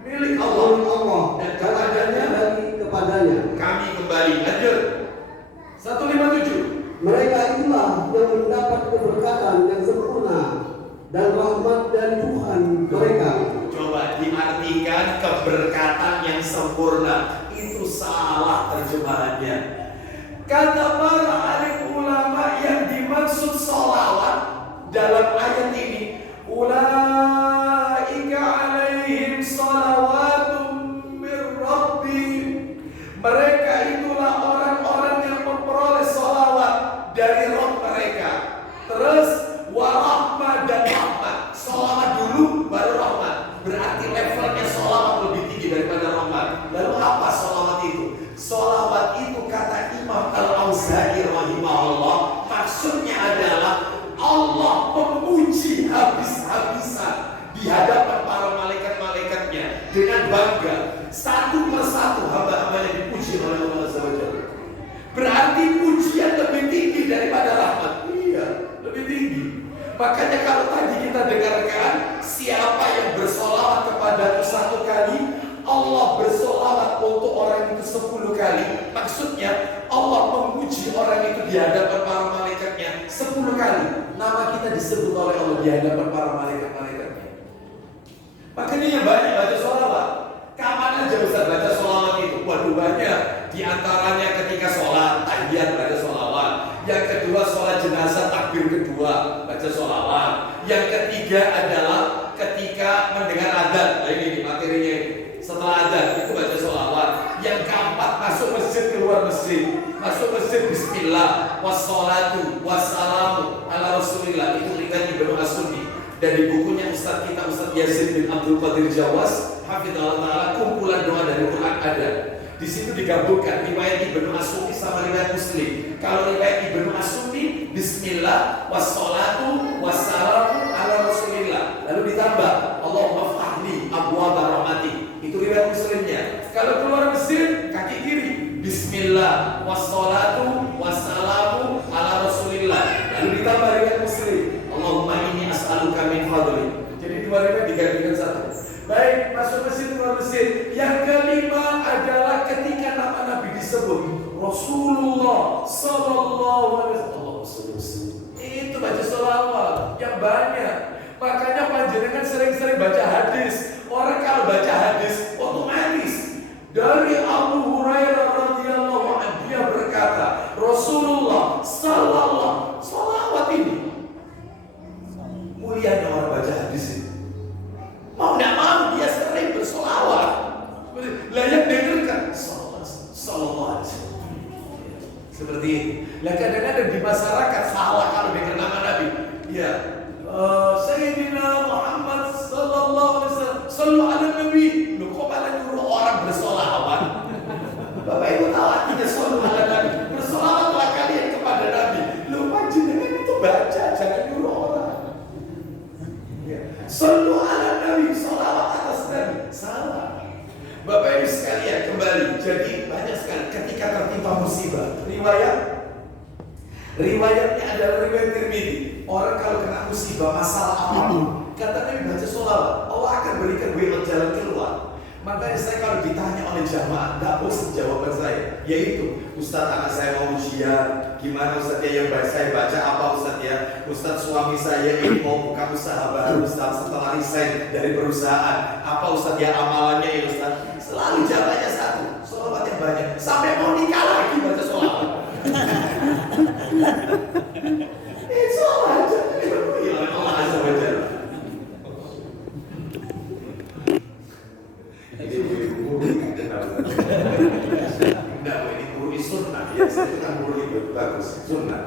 milik Allah dan kepadanya kami kembali. Lanjut 157. Mereka itulah yang mendapat keberkatan yang sempurna dan rahmat dari Tuhan mereka. Coba diartikan keberkatan yang sempurna. Itu salah terjemahannya. Kata para alim ulama yang dimaksud sholawat dalam ayat ini, ulaika alaihim sholawatun min rabbihim. Mereka itulah orang-orang yang memperoleh sholawat dari Rabb mereka. Terus warahmah dan rahmat. Sholawat dulu baru rahmat. Berarti levelnya sholawat lebih tinggi daripada rahmat. Lalu apa sholawat itu? Sholawat itu kata Imam Al-Auza'i rahimahullah, maksudnya adalah Allah memuji habis-habisan di hadapan para malaikat-malaikatnya dengan bangga. Satu persatu hamba-hambanya dipuji oleh Allah Azza wa Jalla. Berarti pujian lebih tinggi daripada rahmat. Iya, lebih tinggi. Makanya kalau tadi kita dengarkan siapa yang bersolawat kepada satu kali, Allah bersolawat untuk orang itu 10 kali. Maksudnya Allah memuji orang itu di hadapan para malaikatnya 10 kali. Nama kita disebut oleh Allah di hadapan para malaikat-malaikatnya. Makanya yang banyak baca sholawat. Kapan aja Ustaz baca sholawat itu? Waduh banyak. Di antaranya ketika sholat tahiyat baca sholawat. Yang kedua sholat jenazah takbir kedua baca sholawat. Yang ketiga adalah ketika mendengar adzan. Nah ini materinya ini. Setelah adzan itu baca sholawat. Yang keempat masuk masjid keluar masjid. Masuk masjid bismillah wassalatu wassalamu ala rasulillah. Itu riwayat Ibnu As-Sunni. Dan di bukunya Ustaz kita Ustaz Yazid bin Abdul Qadir Jawas, hafizallahu ta'ala, kumpulan doa dari Quran ada. Di situ digabungkan riwayat Ibnu As-Sunni sama riwayat Muslim. Kalau riwayat Ibnu As-Sunni, Bismillah, wassalatu wassalamu ala Rasulillah. Lalu ditambah, Allahumma ftahli abwaaba rahmati. Itu riwayat Muslimnya. Kalau keluar Mesir, kaki kiri, Bismillah, wassalatu wassalamu ala Rasulillah. Lalu ditambah riwayat Muslim, Allahumma inni as'aluka min fadli. Jadi dua riwayat digantikan satu. Baik, masuk Mesir, keluar Mesir. Yang kelima adalah ketika nama Nabi disebut Rasulullah Sallallahu Alaihi Wasallam. Itu baca sholawat yang banyak. Makanya panjenengan sering-sering baca hadis. Orang kalau baca hadis otomatis. Dari Abu Hurairah radhiyallahu anhu dia berkata, Rasulullah Sallallahu sholawat ini. Mulianya orang baca hadis ini. Mau tidak mau dia sering bersolawat. Lah yang dengarkan sallallahu alaihi wasallam. Seperti ini. Lah kadang-kadang di masyarakat salah kalau dengar nama Nabi. Ya, Sayyidina Muhammad sallallahu alaihi wasallam. Sallu ala Nabi. Lu kok malah nyuruh orang bersolawat? Bapak Ibu tahu artinya sallu ala Nabi. Bersolawatlah kalian kepada Nabi. Lu panjenengan itu baca, jangan nyuruh orang. Sallu ala Nabi, salawat atas Nabi. Salah. Bapak Ibu sekalian, kembali. Jadi banyak sekali ketika tertimpa musibah. Riwayatnya adalah riwayat Tirmidzi. Orang kalau kena musibah, masalah apapun, kata Nabi baca sholawat, Allah akan berikan jalan keluar. Makanya saya kalau ditanya oleh jamaah, nggak bosan jawaban saya, yaitu Ustaz anak saya mau ujian, gimana Ustaz ya yang saya baca apa Ustaz ya? Ustaz suami saya ini mau buka usaha baru Ustaz setelah resign dari perusahaan, apa Ustaz ya amalannya ya Ustaz? Selalu jawabannya satu, sholawat yang banyak, sampai mau nikah lagi baca sholawat. Itu aja, Allah azza wa jalla. Ini guru enggak, ini guru sunnah ya, saya bukan guru itu bagus, sunnah.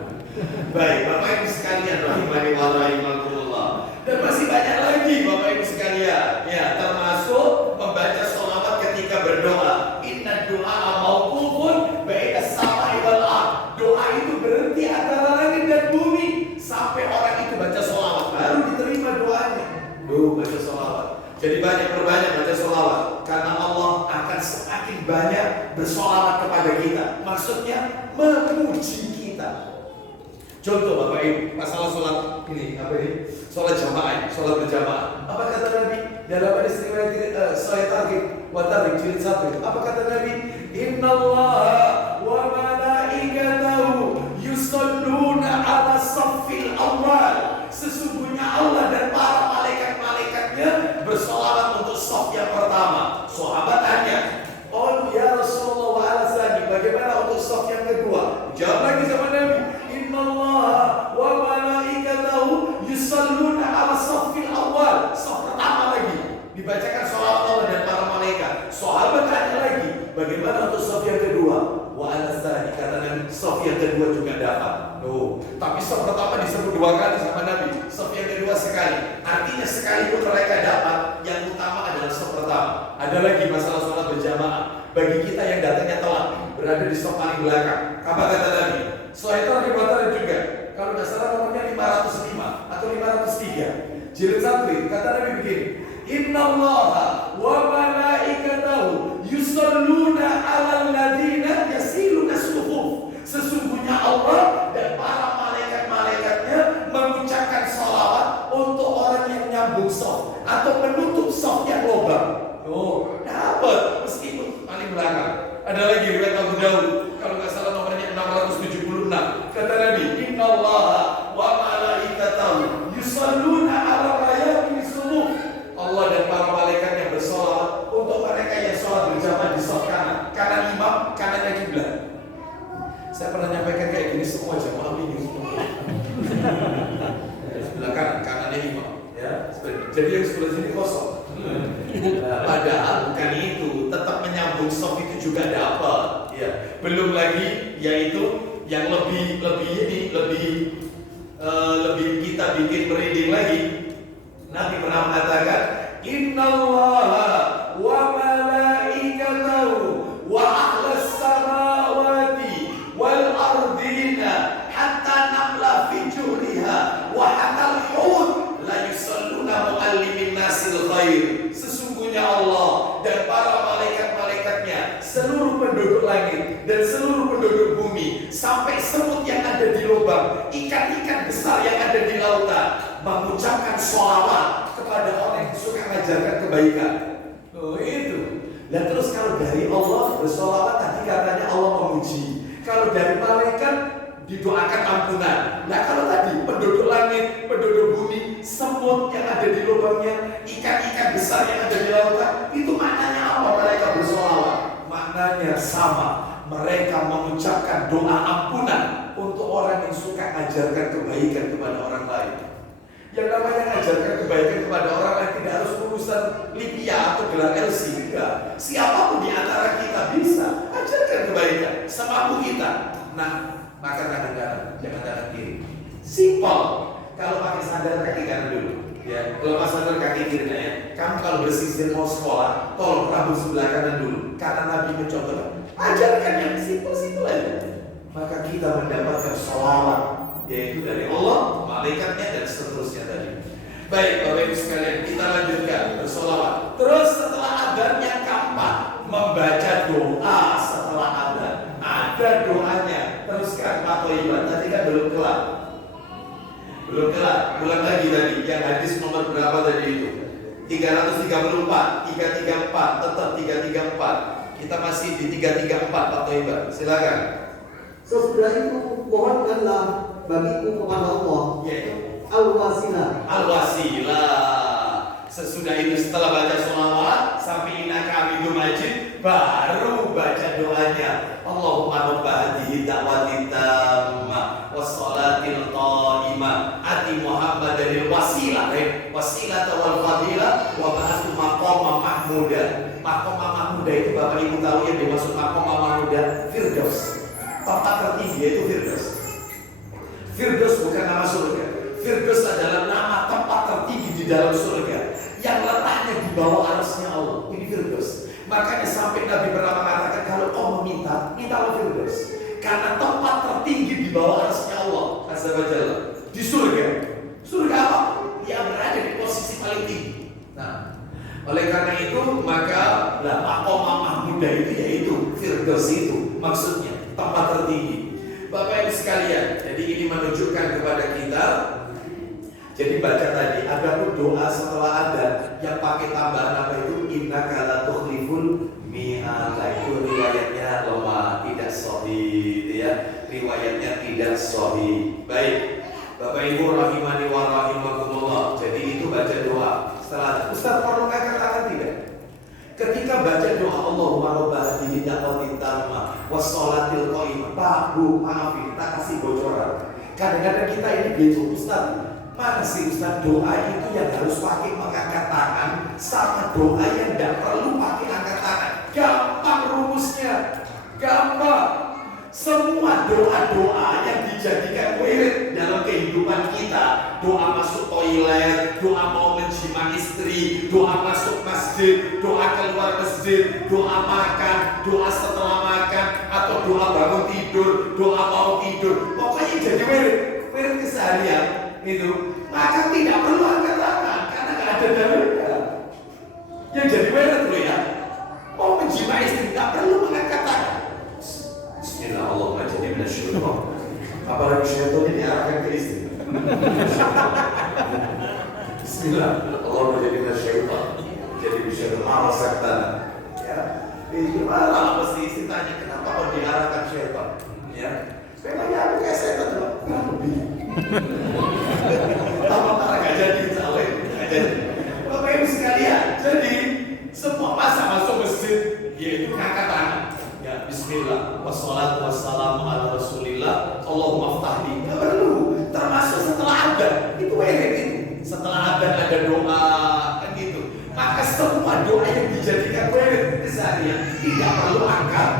Baik, Bapak Ibu sekalian, rahimani wa rahimakumullah. Dan masih banyak lagi Bapak Ibu sekalian, ya, termasuk membaca sholawat ketika berdoa. Inna du'a mauqufun baina samai wal ardh. Doa itu berhenti antara langit dan bumi sampai orang itu baca sholawat, baru diterima doanya. Baca sholawat. Jadi perbanyak baca sholawat, karena Allah akan semakin banyak bersolawat kepada kita. Maksudnya memuji kita. Contoh Bapak Ibu, masalah sholat ini, sholat jamaah, sholat berjamaah. Apa kata Nabi dalam hadis riwayat Sahih Targhib wa Tarhib jilid 1? Apa kata Nabi? Innallaha wa malaikatahu yusholluna ala saffil awwal. Sesungguhnya Allah dan para malaikat-malaikatnya bersolawat untuk shaf yang pertama. Sahabat tanya, oh ya Rasulullah wa ala sani, bagaimana untuk shaf yang kedua? Jawab lagi sama Nabi, innallaha wa malaikatahu yusholluna ala saffil awwal. Shaf pertama lagi dibacakan sholawat Allah dan para malaikat. Sahabat tanya lagi, bagaimana untuk shaf yang kedua? Wa ala sani, kata Nabi, shaf yang kedua juga dapat. Tapi shaf pertama disebut 2 kali sama Nabi, shaf yang kedua sekali. Artinya sekalipun mereka dapat, yang utama adalah shaf pertama. Ada lagi masalah sholat berjamaah. Bagi kita yang datangnya telat, berada di shaf paling belakang, apa kata Nabi? Soalnya riwayat juga, kalau nggak salah nomornya 505 atau 503. Jilid 1, kata Nabi begini, Innallaha wa malaikatahu yusholluna 'alal ladzina yasiluna suhuf. Sesungguhnya Allah dan para malaikat-malaikatnya mengucapkan sholawat untuk orang yang nyambung shaf atau menutup shaf yang lubang. Dapat meskipun paling belakang. Ada lagi riwayat Abu Dawud, kalau nggak salah nomornya 676. Kata Nabi, Innallaha wa malaikatahu yusholluna 'ala rayatil suhuf. Allah dan para malaikat yang bersolawat untuk mereka yang sholat berjamaah di shaf kanan imam, kanannya kiblat. Saya pernah nyampaikan kayak gini, semua jamaah bingung semua. Sebelah kanannya imam, ya. Jadi yang sebelah sini kosong. Padahal bukan itu, tetap menyambung shaf itu juga dapat. Ya. Belum lagi, yaitu yang lebih kita bikin merinding lagi. Nabi pernah mengatakan, Innallaha wa malaikatahu wa dan para malaikat-malaikatnya, seluruh penduduk langit dan seluruh penduduk bumi, sampai semut yang ada di lubang, ikan-ikan besar yang ada di lautan, mengucapkan sholawat kepada orang yang suka mengajarkan kebaikan. Oh itu. Dan terus kalau dari Allah bersolawat, tadi katanya Allah memuji. Kalau dari malaikat didoakan ampunan. Nah kalau tadi penduduk langit, penduduk bumi, semut yang ada di lubangnya, ikan-ikan besar yang ada di lautan, itu maknanya apa mereka bersolawat? Maknanya sama. Mereka mengucapkan doa ampunan untuk orang yang suka mengajarkan kebaikan kepada orang lain. Yang namanya mengajarkan kebaikan kepada orang lain tidak harus urusan Libya atau gelar LC, enggak. Siapapun di antara kita bisa ajarkan kebaikan semampu kita. Nah, makan tangan kanan, jangan tangan kiri. Simpel. Kalau pakai sandal kaki kanan dulu, ya. Kalau pas sandal kaki kiri, ya. Kamu kalau bersisir mau sekolah, tolong rambut sebelah kanan dulu. Karena Nabi mencontohkan. Ajarkan yang simpel-simpel aja. Maka kita mendapatkan sholawat, yaitu dari Allah, malaikatnya dan seterusnya tadi. Baik, Bapak Ibu sekalian, kita lanjutkan bersolawat. Terus setelah adzan yang keempat, membaca doa setelah adzan. Ada doanya. Teruskan Pak Toiban, tadi kan belum kelar. Belum kelar, ulang lagi tadi. Yang hadis nomor berapa tadi itu? 334, 334, tetap 334. Kita masih di 334 Pak Toiban, silakan. Sesudah itu mohonkanlah bagiku kepada Allah, Yaitu al-wasilah. Al-wasilah. Sesudah itu setelah baca sholawat sampai innaka hamidum majid, baru baca doanya. Allahumma rabba hadhihi da'wati tammah wassalatil qa'imah ati Muhammadanil wasilah wasilah wal fadilah wa ba'athu maqama mahmuda. Maqama mahmuda itu Bapak Ibu tahu yang dimaksud maqama mahmuda Firdaus. Tempat tertinggi yaitu Firdaus. Firdaus bukan nama surga. Firdaus adalah nama tempat tertinggi di dalam surga yang letaknya di bawah arasnya Allah. Ini Firdaus. Makanya sampai Nabi pernah mengatakan kalau kau meminta, mintalah Firdaus. Karena tempat tertinggi di bawah arasnya Allah Azza wa Jalla di surga. Surga apa? Dia berada di posisi paling tinggi. Nah, oleh karena itu maka maqama mahmuda itu yaitu Firdaus itu maksudnya tempat tertinggi. Bapak Ibu sekalian, jadi ini menunjukkan kepada kita. Jadi baca tadi, ada pun doa setelah ada yang pakai tambahan apa itu innaka la tukhliful mi'ad. Itu riwayatnya lemah, tidak sahih, ya. Riwayatnya tidak sahih. Baik, Bapak Ibu rahimani wa rahimakumullah. Jadi itu baca doa setelah Ustaz perlu angkat tangan tidak? Ketika baca doa Allahumma rabba hadhihi da'wati tammah wassalatil qa'imah. Pak, Bu, maaf kita kasih bocoran. Kadang-kadang kita ini bingung, Ustaz. Mana sih Ustaz doa itu yang harus pakai mengangkat tangan sama doa yang tidak perlu pakai angkat tangan? Gampang rumusnya, gampang. Semua doa-doa yang dijadikan wirid dalam kehidupan kita, doa masuk toilet, doa mau menjima istri, doa masuk masjid, doa keluar masjid, doa makan, doa setelah makan, atau doa bangun tidur, doa mau tidur, pokoknya jadi wirid keseharian itu. Maka tidak perlu angkat tangan karena nggak ada dalilnya. Yang jadi wirid loh ya, mau menjima istri nggak perlu mengangkat tangan. Bismillah, Allahumma jadi minasyaitan. Apalagi syaitan ini diarahkan ke istri. Bismillah, Allahumma jadi minasyaitan. Jadi syaitan malah saktan. Ya, itu malah pasti istri tanya kenapa kau diarahkan syaitan. Ya, memangnya aku kayak setan loh. Lebih. Apa gak jadi insya gak jadi. Bapak Ibu sekalian, jadi semua masa masuk masjid yaitu angkat tangan. Ya, Bismillah, wassalatu wassalamu ala Rasulillah, Allahumma ftahli. Gak perlu, termasuk setelah adzan itu wirid itu. Setelah adzan ada doa kan gitu. Maka semua doa yang dijadikan wirid keseharian tidak perlu angkat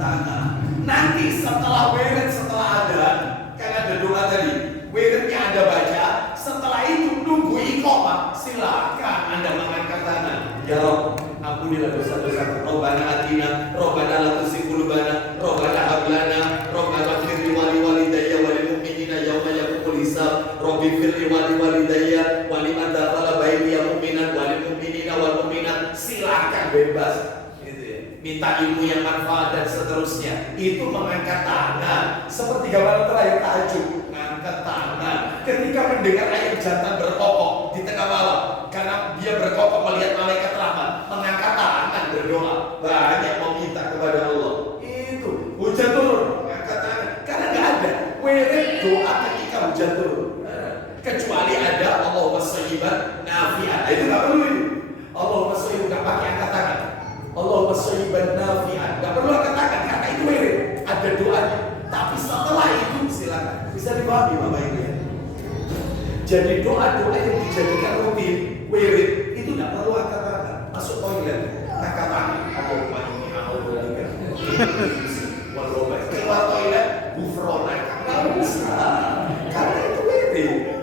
tangan. Nanti setelah wirid setelah adzan kan ada doa tadi. Wiridnya Anda baca, setelah itu nunggu iqamah, silakan Anda mengangkat tangan. Ya Rabb, ampunilah dosa-dosa. Rabbana atina, Rabbana la tuzigh qulubana, Rabbana hab lana, Rabbana ighfir li walidayya wa lil mu'minina yawma yaqumul hisab, Rabbi ighfir li walidayya wa liman dakhala baitiya mu'minan wa lil mu'minina wal mu'minat. Silakan akan bebas, gitu ya. Minta ilmu yang manfaat dan seterusnya. Itu mengangkat tangan. Seperti gambaran terakhir tahajud, mengangkat tangan. Ketika mendengar ayat jantan berkokok di tengah malam, karena dia berkokok melihat malaikat rahmat, mengangkat tangan berdoa, banyak meminta kepada Allah. Itu hujan turun, mengangkat tangan. Karena nggak ada wirid doa ketika hujan turun. Kecuali ada Allahumma shayyiban nafi'an. Itu nggak perlu itu. Allahumma shayyiban nggak pakai angkat tangan. Allahumma shayyiban nafi'an nggak perlu angkat tangan karena itu wirid. Ada doanya. Tapi setelah itu silakan. Bisa dipahami Bapak Ibu ya. Jadi doa-doa yang dijadikan rutin wirid itu nggak perlu angkat tangan. Masuk toilet angkat tangan. Allahumma inni a'udzubika keluar toilet gufrona. Nggak bisa. Karena itu wirid.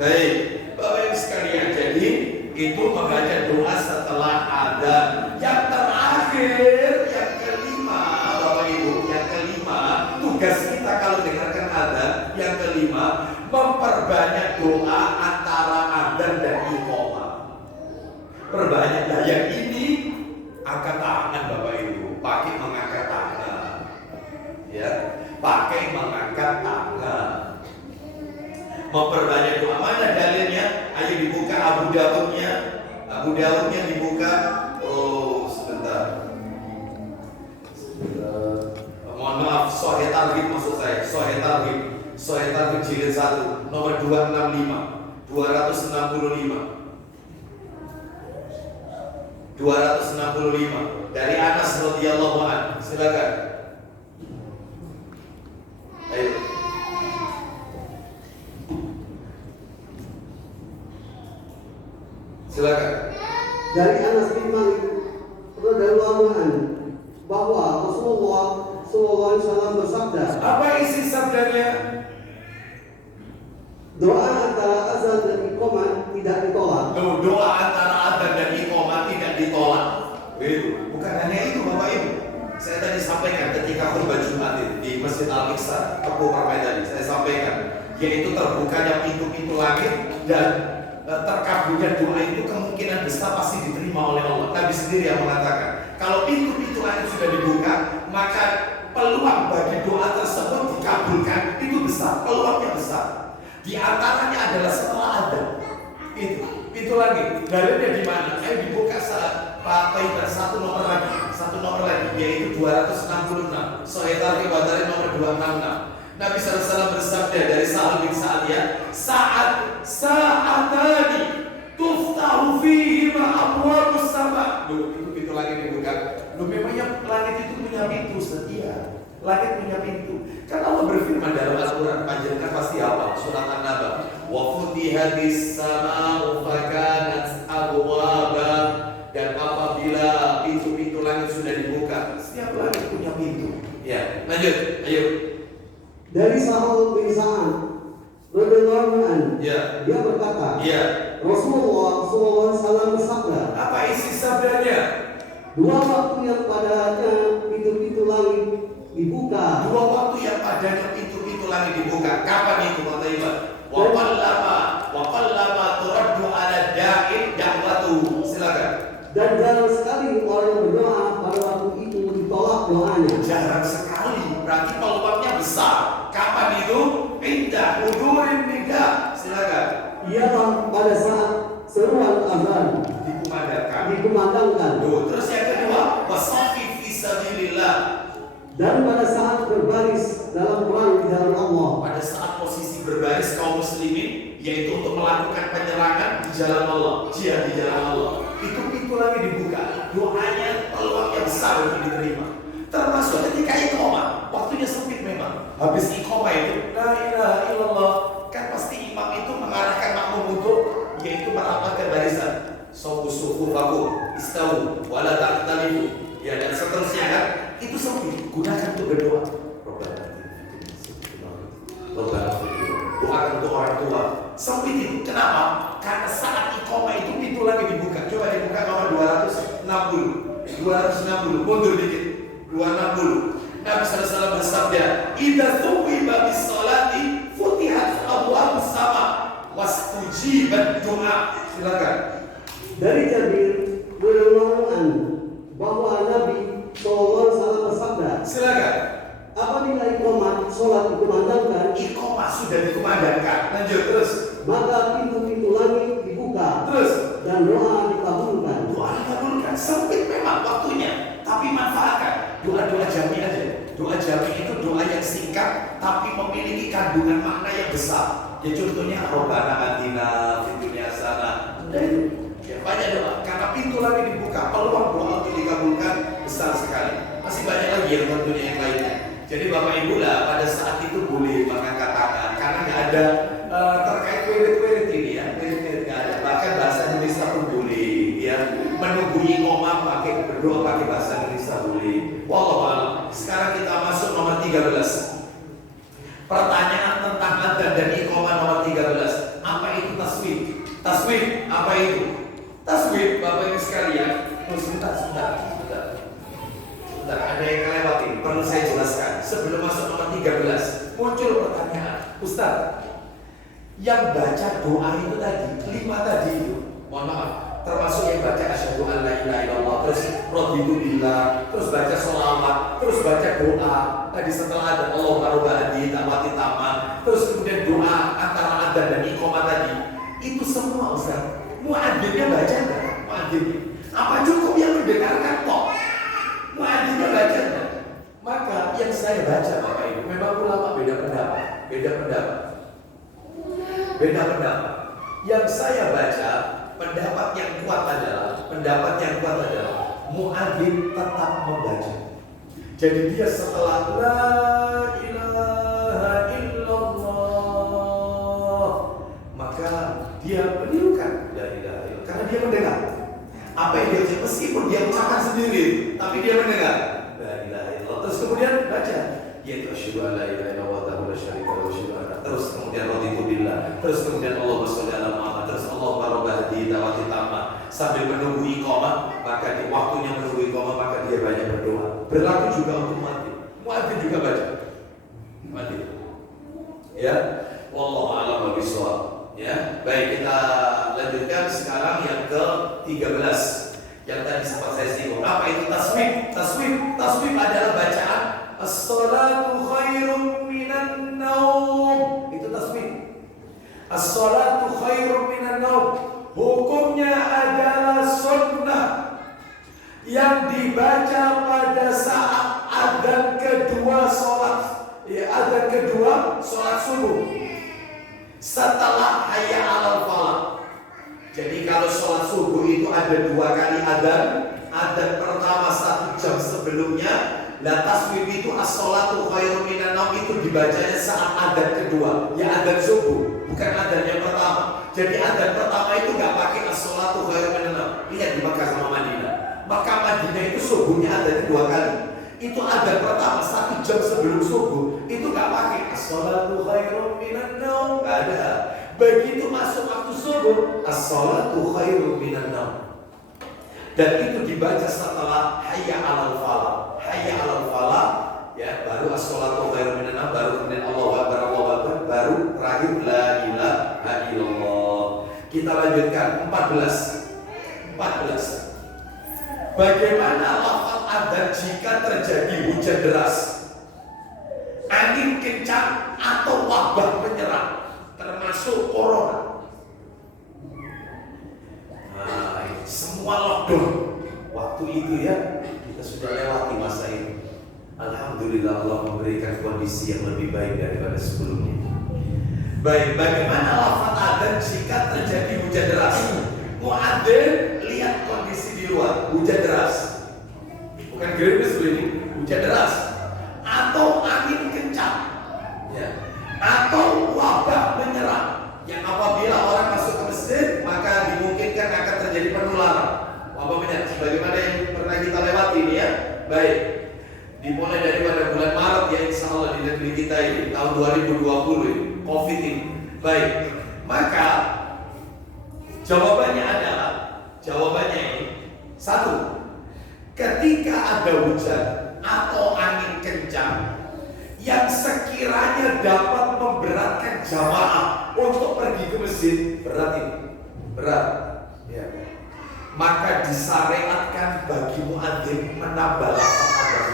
Baik, Bapak Ibu sekalian, jadi itu membaca doa setelah adzan. Yang terakhir, yang kelima, Bapak Ibu, yang kelima, tugas kita kalau dengarkan adzan, yang kelima, memperbanyak doa antara adzan dan iqamah. Perbanyak. Nah, yang ini angkat tangan Bapak Ibu, pakai mengangkat tangan. Ya, pakai mengangkat tangan. Memperbanyak doa. Mana dalilnya? Ayo dibuka Abu Dawudnya. Abu Dawudnya dibuka. Oh, sebentar. Mohon maaf, Sahih Targhib maksud saya. Sahih Targhib jilid 1 nomor 265. 265 dari Anas radhiyallahu anhu. Silakan. Ayo. Silakan. Dari Anas bin Malik radhiyallahu anhu bahwa Rasulullah sallallahu alaihi wasallam bersabda, apa isi sabdanya? doa antara azan dan iqamah tidak ditolak. Doa antara adzan dan iqamah tidak ditolak. Itu bukan hanya itu Bapak Ibu. Saya tadi sampaikan ketika khutbah Jumat di Masjid Al-Iqsa, Teguh Permai, saya sampaikan yaitu terbukanya pintu-pintu langit dan terkabulnya doa itu kemungkinan besar pasti diterima oleh Allah. Nabi sendiri yang mengatakan kalau pintu-pintu langit sudah dibuka, maka peluang bagi doa tersebut dikabulkan itu besar, peluangnya besar. Di antaranya adalah setelah adzan. Itu lagi. Dalilnya di mana? Ayo dibuka Pak Taibar satu nomor lagi yaitu 266. Sahih Targhib nomor 266. Nabi SAW bersabda dari Sa'ad bin Sa'adiyah, Sa'atani tuftahu fihi abwabus sama. Itu pintu langit dibuka. Memangnya langit itu punya pintu setia. Langit punya pintu. Kan Allah berfirman dalam Al-Quran, panjangkan pasti apa? Surat An-Naba. Wa futihatis sama'u fakanat abwaba. Dan apabila pintu-pintu langit sudah dibuka, setiap langit punya pintu. Ya, lanjut. Ayo. Dari Sa'ad bin Sa'ad radhiyallahu anhu, Ya. dia berkata, Ya. Rasulullah sallallahu alaihi wasallam bersabda, Apa isi sabdanya? dua waktu yang padanya pintu-pintu langit dibuka. Dua waktu yang padanya pintu-pintu langit dibuka. Kapan itu kata Iman? Wa qallama turaddu ala da'in da'watu. Silakan. Dan jarang sekali orang yang berdoa pada waktu itu ditolak doanya. Jarang sekali. Berarti peluangnya besar. Kapan itu? Indah hudurin nida. Silakan. Ialah pada saat seruan azan dikumandangkan. Terus yang kedua, wasafi fi sabilillah. Dan pada saat berbaris dalam perang di jalan Allah. Pada saat posisi berbaris kaum muslimin, yaitu untuk melakukan penyerangan di jalan Allah, jihad di jalan Allah. Itu pintu lagi dibuka. Doanya peluangnya besar untuk diterima. Termasuk ketika iqamah, waktunya sempit memang. Habis iqamah itu, la ilaha illallah, kan pasti imam itu mengarahkan makmum untuk yaitu merapatkan barisan. Sawu sufufakum istawu wala ta'talifu. Ya dan seterusnya kan, itu sempit. Gunakan untuk berdoa. Doakan untuk orang tua. Sempit itu. Kenapa? Karena saat iqamah itu pintu lagi dibuka. Coba dibuka nomor 260. Mundur dikit. 260. Nabi SAW bersabda, "Idza thuwiba bis-salati futihat abwabus sama wastujibat du'a." Silakan. Dari Jabir radhiyallahu bahwa Nabi SAW bersabda, Silakan. apabila iqamah sholat dikumandangkan, Iqamah sudah dikumandangkan. Lanjut terus. maka pintu-pintu langit dibuka Terus. dan doa dikabulkan. Doa dikabulkan. Sempit memang waktunya, tapi manfaatkan. Doa-doa jami aja. Doa jami itu doa yang singkat, tapi memiliki kandungan makna yang besar. Ya contohnya Rabbana atina fid dunya hasanah. Ya, banyak doa. Karena pintu langit dibuka, peluang doa untuk dikabulkan besar sekali. Masih banyak lagi yang tentunya yang lainnya. Jadi Bapak Ibu lah pada saat itu boleh mengangkat tangan karena nggak ada terkait wirid-wirid ini ya, wirid-wirid nggak ada. Bahkan bahasa Indonesia pun boleh ya, menunggu iqamah pakai berdoa pakai bahasa Indonesia boleh. Wallahu a'lam. Sekarang kita masuk nomor 13. Pertanyaan tentang adzan dan iqamah nomor 13. Apa itu taswib? Taswib apa itu? Taswib Bapak Ibu sekalian. Sebentar. Ada yang kelewati, perlu saya jelaskan. Sebelum masuk nomor 13, muncul pertanyaan, Ustaz, yang baca doa itu tadi, 5 tadi itu, mohon maaf, termasuk yang baca asyhadu an la ilaha illallah, terus raditu billah, terus baca sholawat, terus baca doa. Tadi setelah ada Allah barobadi, tamati taman, terus kemudian doa antara adzan dan iqamah tadi. Itu semua Ustaz, muadzinnya baca enggak? Muadzinnya. Apa cukup yang mendengarkan kok? Muadzinnya baca enggak? Maka yang saya baca Bapak Ibu, memang ulama beda pendapat. Yang saya baca, pendapat yang kuat adalah muadzin tetap membaca. Jadi dia setelah la ilaha illallah, maka dia menirukan la ilaha illallah karena dia mendengar. Apa yang dia ucapkan meskipun dia ucapkan sendiri, tapi dia mendengar la ilaha illallah. Terus kemudian baca yaitu asyhadu an la ilaha illallah wa la syarika lahu terus kemudian raditu billah, terus kemudian Allahumma sholli ala Muhammad, terus Allah barobadi dawati tamah. Sambil menunggu iqamah, maka di waktunya menunggu iqamah maka dia banyak berdoa. Berlaku juga untuk muadzin juga baca. Muadzin. Ya, wallahu a'lam bishawab. Ya, baik kita lanjutkan sekarang yang ke-13. Yang tadi sempat saya singgung. Apa itu taswib? Taswib adalah bacaan as-salatu khairum minan naum. Itu taswib. As-salatu khairum minan naum. Hukumnya adalah sunnah yang dibaca pada saat adzan kedua sholat subuh setelah hayya 'alal falah. Jadi kalau sholat subuh itu ada 2 kali adzan. Adzan pertama 1 jam sebelumnya. La taswib itu as-sholatu khairum minan naum itu dibacanya saat adzan kedua, ya adzan subuh, bukan adzan yang pertama. Jadi adzan pertama itu nggak pakai as-sholatu khairum minan naum. Lihat di Makkah sama Madinah. Makkah Madinah itu subuhnya adzan 2 kali. Itu adzan pertama 1 jam sebelum subuh itu nggak pakai as-sholatu khairum minan naum, nggak ada. Begitu masuk waktu subuh, as-sholatu khairum minan naum. Dan itu dibaca setelah hayya 'alal falah. Hayya 'alal falah, ya, baru as-sholatu khairum minan naum, baru kemudian Allahu akbar, baru terakhir la ilaha illallah. Kita lanjutkan 14. Bagaimana lafaz adzan jika terjadi hujan deras, angin kencang atau wabah menyerang, termasuk corona? Nah, semua lockdown waktu itu ya, kita sudah lewati masa itu. Alhamdulillah Allah memberikan kondisi yang lebih baik daripada sebelumnya. Baik, bagaimana lafaz adzan jika terjadi hujan deras? Muadzin lihat kondisi di luar, hujan deras, bukan gerimis ini, hujan deras, atau angin kencang, ya, atau wabah menyerang. Yang apabila orang masuk ke masjid maka dimungkinkan akan terjadi penularan. Wabah menyerang, sebagaimana yang pernah kita lewati ini ya. Baik, dimulai dari pada bulan Maret ya, insya Allah di negeri kita ini tahun 2020 ini, COVID ini. Baik, maka jawabannya ini 1. Ketika ada hujan atau angin kencang yang sekiranya dapat memberatkan jamaah untuk pergi ke masjid, berat, ya. maka disyariatkan bagi muadzin menambah lafaz adzan.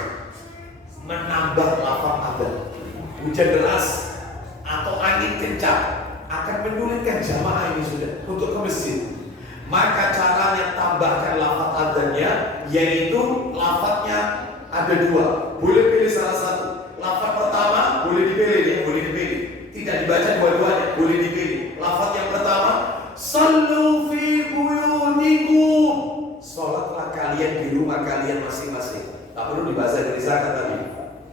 Menambah lafaz adzan. Hujan deras atau angin kencang akan menyulitkan jamaah ini sudah untuk ke masjid. Maka caranya tambahkan lafaz adzannya, yaitu lafaznya ada dua. Boleh pilih salah satu. Lafaz pertama boleh dipilih, ya, boleh dipilih. Tidak dibaca dua-duanya, boleh dipilih. Lafaz yang pertama, sallu fi buyutikum. Salatlah kalian di rumah kalian masing-masing. Tak perlu dibahasa Indonesia kan tadi.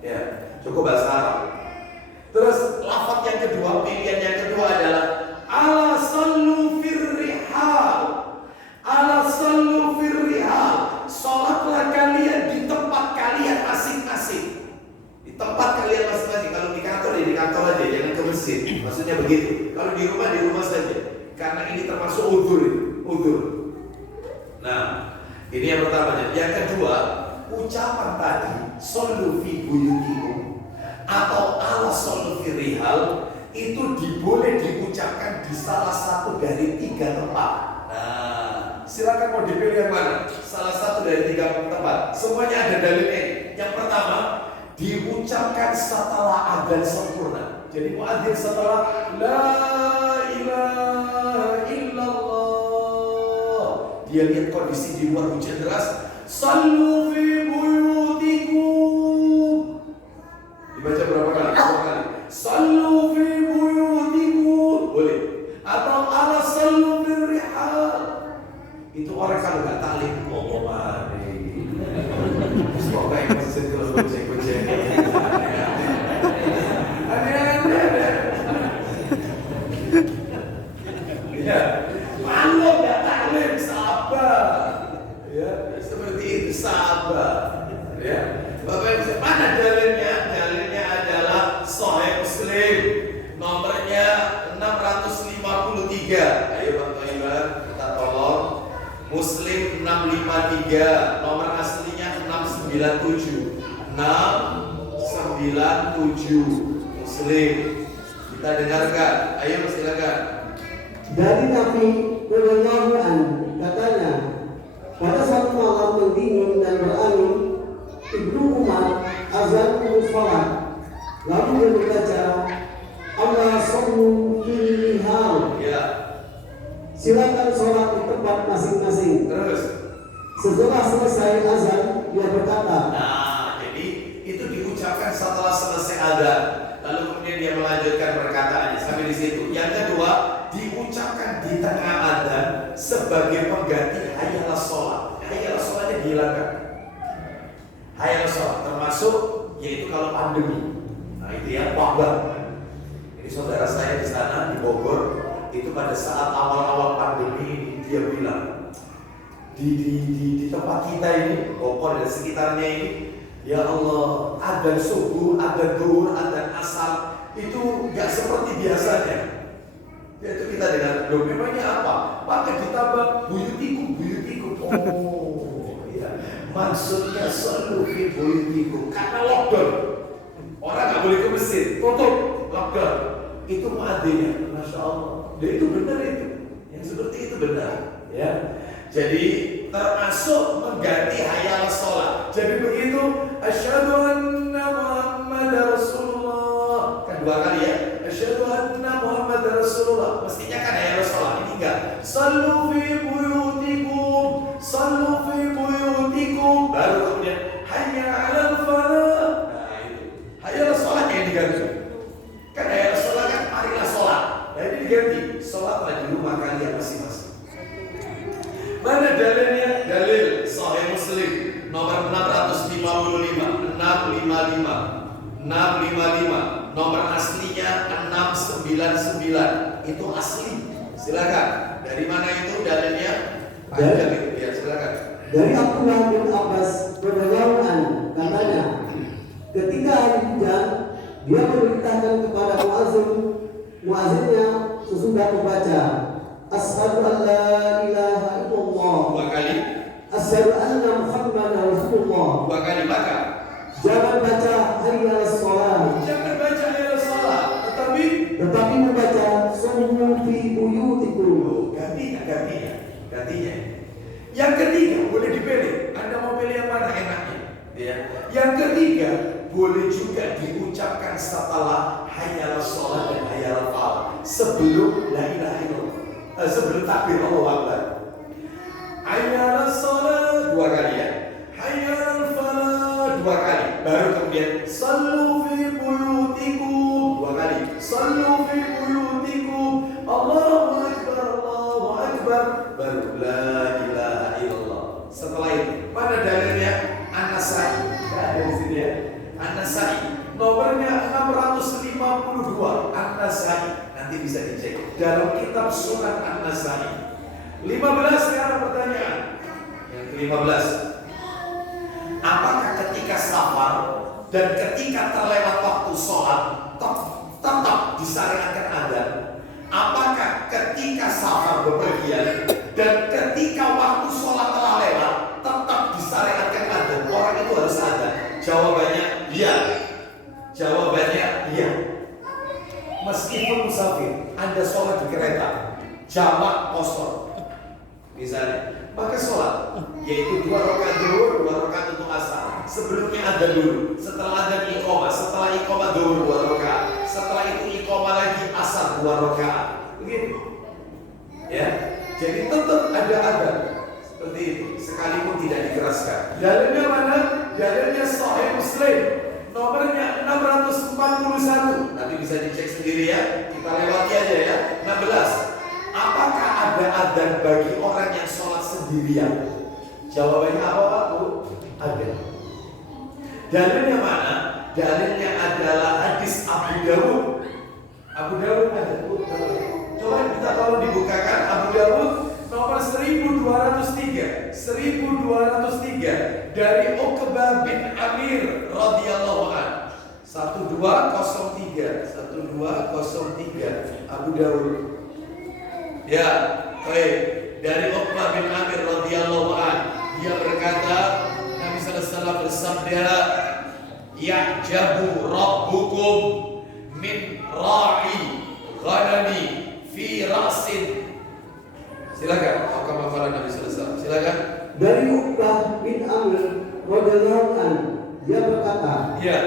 Ya, cukup bahasa Arab. Terus lafaz yang kedua, pilihan yang kedua adalah ala sallu firrihal. Ala sallu firrihal. Salatlah kalian di tempat kalian masing-masing. Di tempat kalian masing-masing. Kalau di kantor ya di kantor aja, jangan ke masjid. Maksudnya begitu. Kalau di rumah saja. Karena ini termasuk udzur. Nah, ini yang pertama. Yang kedua, ucapan tadi sallu fi buyutikum atau ala sallu fi rihal itu boleh diucapkan di salah satu dari 3 tempat. Nah, silakan mau dipilih yang mana? Salah satu dari 3 tempat. Semuanya ada dalilnya. Yang pertama, diucapkan setelah adzan sempurna. Jadi muadzin setelah la ilaha illallah, dia lihat kondisi di luar hujan deras, sallu fi buyutikum. Dibaca berapa kali? 2 kali. Sallu fi buyutikum. Boleh. Atau ala sallu fi rihal. Itu orang kalau nggak taklim ngomong mari. Semoga yang masjid kalau gojek-gojek. Ya, kalau nggak taklim sabar. Ya, seperti itu sabar. Ya, Bapak Ibu, mana dalilnya? Dalilnya adalah Sahih Muslim, nomornya 653. Ayo Bang Toiban, kita tolong. Muslim 653, nomor aslinya 697. 697 Muslim. Kita dengarkan. Ayo silakan. Dari Nabi Sallallahu Alaihi katanya, pada suatu malam yang dingin dan berangin, Ibnu Umar azan untuk sholat, lalu dia membaca Allah sallu fi rihal. Ya. Silakan sholat di tempat masing-masing. Terus. Setelah selesai azan, dia berkata. Nah, jadi itu diucapkan setelah selesai azan. Lalu kemudian dia melanjutkan perkataannya sampai di situ. Yang kedua, diucapkan di tengah azan sebagai pengganti hayyalah sholat. Hayyalah sholatnya dihilangkan. Hayyalah sholat termasuk yaitu kalau pandemi. Nah itu ya wabah. Ini saudara saya di sana di Bogor itu pada saat awal-awal pandemi ini dia bilang di tempat kita ini Bogor dan sekitarnya ini, ya Allah, adzan subuh, adzan zuhur, adzan asar itu nggak seperti biasanya. Yaitu kita dengan loh memangnya apa? Maka ditambah buyutikum. Oh, iya. Maksudnya sallu fi buyutikum karena lockdown. Orang nggak boleh ke masjid, tutup, lockdown. Itu muadzinnya, masya Allah. Dan itu benar itu. Yang seperti itu benar, ya. Jadi termasuk mengganti hayal sholat. Jadi begitu, asyhadu anna Muhammadar Rasulullah. Kan 2 kali ya. Asyhadu anna Muhammadar Rasulullah. Mestinya kan hayal sholat, ini enggak. Sallu fi buyutikum, sallu fi buyutikum. Baru kemudian hayya 'alal falah. Nah itu. Hayal sholat yang diganti. Kan hayal sholat kan marilah sholat. Nah ini diganti. Sholatlah di rumah kalian masing-masing. Mana dalilnya? Dalil Sahih Muslim nomor 655, 655, nomor aslinya 699. Itu asli. Silakan. Dari mana itu dalilnya? Dalil. Ya, silakan. Dari Abdullah bin Abbas radhiyallahu anhu katanya, ketika hari hujan, dia memerintahkan kepada muazzinnya sesudah membaca Asyhadu an la ilaha illallah. 2 kali. Asyhadu anna Muhammadar Rasulullah. 2 kali maka. Jangan baca hayya 'alas shalah. Jangan baca hayya 'alas shalah, tetapi membaca sallu fi buyutikum. Gantinya. Yang ketiga, boleh dipilih. Anda mau pilih yang mana enaknya? Ya. Yang ketiga, boleh juga diucapkan setelah hayya 'alas shalah dan hayya 'alal falah, sebelum la ilaha illallah. Sebelum takbir Allahu Akbar. Hayya 'alas shalah 2 kali ya. Hayya 'alal falah 2 kali. Baru kemudian sallu fi buyutikum 2 kali. Sallu fi buyutikum. Allahu Akbar. Baru la ilaha illallah. Setelah itu, mana dalilnya? An-Nasai. Ada di sini ya. An-Nasai. Nomornya 652. An-Nasai. Nanti bisa dicek dalam kitab Sunan An-Nasai. 15 sekarang pertanyaan. Yang ke-15. Apakah ketika safar dan ketika terlewat waktu sholat tetap disyariatkan adzan? Apakah ketika safar bepergian dan ketika waktu sholat telah lewat tetap disyariatkan adzan? Orang itu harus adzan? Jawabannya iya. Jawabannya iya. Meskipun musafir, Anda sholat di kereta, jamak kosong, misalnya, maka sholat yaitu 2 rakaat zuhur, 2 rakaat untuk asar. Sebelumnya adzan dulu, setelah adzan iqamah, setelah iqamah zuhur 2 rakaat, setelah itu iqamah lagi asar 2 rakaat. Begitu. Ya. Jadi tetap ada adzan seperti itu, sekalipun tidak dikeraskan. Dalilnya mana? Dalilnya Sahih Muslim. Nomornya 641. Nanti bisa dicek sendiri ya. Kita lewati aja ya. 16. Apakah ada adzan bagi orang yang sholat sendirian? Jawabannya apa Pak Bu? Ada. Dalilnya mana? Dalilnya adalah hadis Abu Dawud. Abu Dawud ada Bu. Coba kita kalau dibukakan Abu Dawud nomor 1203. 1203 dari Uqbah bin Amir radhiyallahu anhu. 1203 Abu Dawud. Ya, baik. Dari Uqbah bin Amir radhiyallahu anhu, dia berkata, Nabi sallallahu alaihi wasallam bersabda, "Ya'jabu rabbukum min ra'i ghanami fi ra'sin." Silakan, apa Nabi sallallahu alaihi wasallam? Silakan. Dari Uqbah bin Amir radhiyallahu anhu, dia berkata, Ya.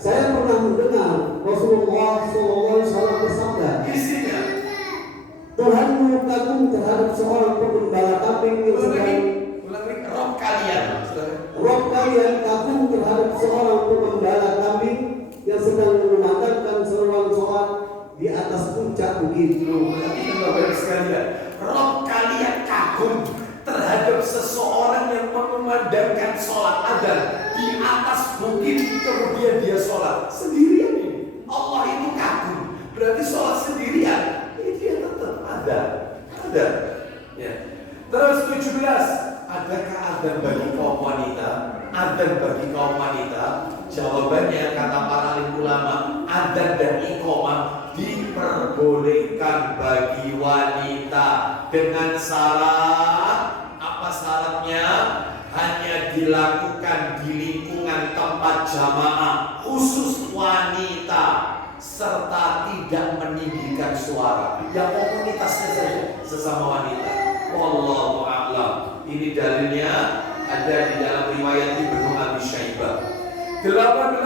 saya pernah mendengar Rasulullah SAW bersabda, Isinya. Tuhanmu kagum terhadap seorang pengembala kambing yang sedang Rob kalian. Rob kalian kagum terhadap seorang pengembala kambing yang sedang mengumandangkan seruan sholat di atas puncak bukit. Berarti Bapak sekalian, Rob kalian kagum terhadap seseorang yang mengumandangkan sholat adzan di atas bukit, kemudian dia sholat sendirian ini. Allah itu kagum. Berarti sholat sendirian, ini dia tetap ada. Ya. Terus 17. Adakah adzan bagi kaum wanita? Adzan bagi kaum wanita? Jawabannya kata para alim ulama, adzan dan iqamah diperbolehkan bagi wanita dengan syarat. Apa syaratnya? Hanya dilakukan di lingkungan tempat jamaah khusus wanita serta tidak meninggikan suara. Yang komunitasnya saja sesama wanita. Wallahu a'lam. Ini dalilnya ada di dalam riwayat Ibnu Abi Syaibah. 18.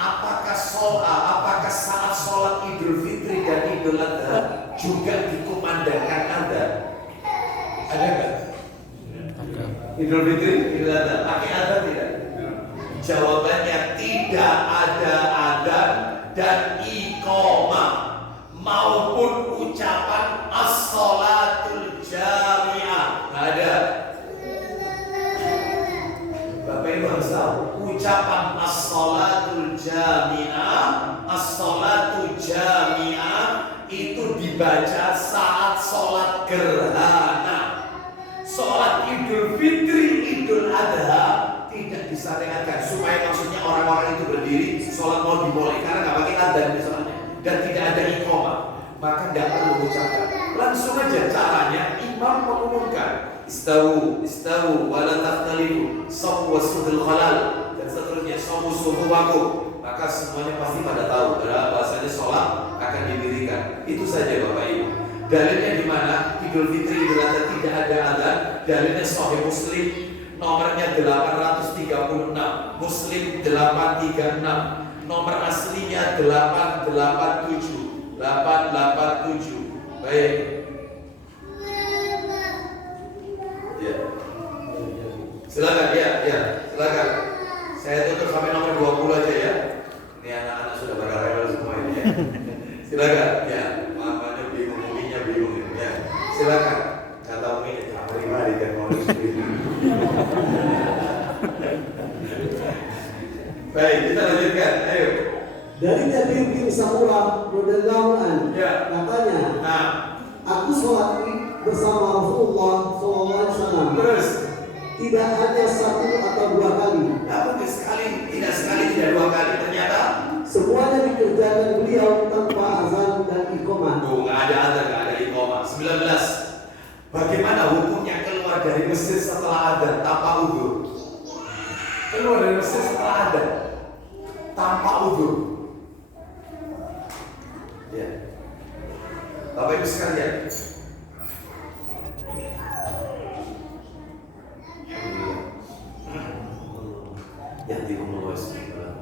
Apakah saat sholat Idul Fitri dan Idul Adha juga dikumandangkan adzan? Ada nggak? Idul Fitri, Idul Adha pakai adzan tidak? Jawabannya tidak ada adzan dan iqamah maupun ucapan as-sholatul jami'ah. Nggak ada. Bapak Ibu harus tahu, ucapan as-sholatul jami'ah itu dibaca saat sholat gerhana. Sholat Idul Fitri, Idul Adha tidak disyariatkan, supaya maksudnya orang-orang itu berdiri sholat mau dimulai karena nggak pakai adzan misalnya dan tidak ada iqamah, maka nggak perlu mengucapkan. Langsung aja caranya, imam mengumumkan istawu wala taftalifu sawu wasudul khalal dan seterusnya sawu suhuwaku, maka semuanya pasti pada tahu bahwa bahasanya sholat akan didirikan. Itu saja Bapak Ibu. Dalilnya di mana? Idul Fitri, Idul Adha tidak ada adzan. Dalilnya Sahih Muslim nomornya 836, Muslim 836, nomor aslinya 887. Baik. Ya. Silakan silakan. Saya tutup sampai nomor 20 aja ya. Ini anak-anak sudah pada rewel semua ini ya. Silakan ya. Mamanya bingung, uminya bingung ya. Silakan. Kata umi tak pribadi dan mau sendiri. Baik, kita lanjutkan. Ayo. Dari Jabir bin Samurah radhiyallahu anhu, katanya, aku sholat bersama Rasulullah SAW. Terus Tidak hanya satu atau dua kali. mungkin sekali, tidak dua kali. Ternyata Semuanya dikerjakan beliau tanpa azan dan iqamah. nggak ada adzan, nggak ada iqamah. 19. Bagaimana hukumnya keluar dari masjid setelah adzan tanpa udzur? Keluar dari masjid setelah adzan tanpa udzur. Ya. Bapak Ibu sekalian,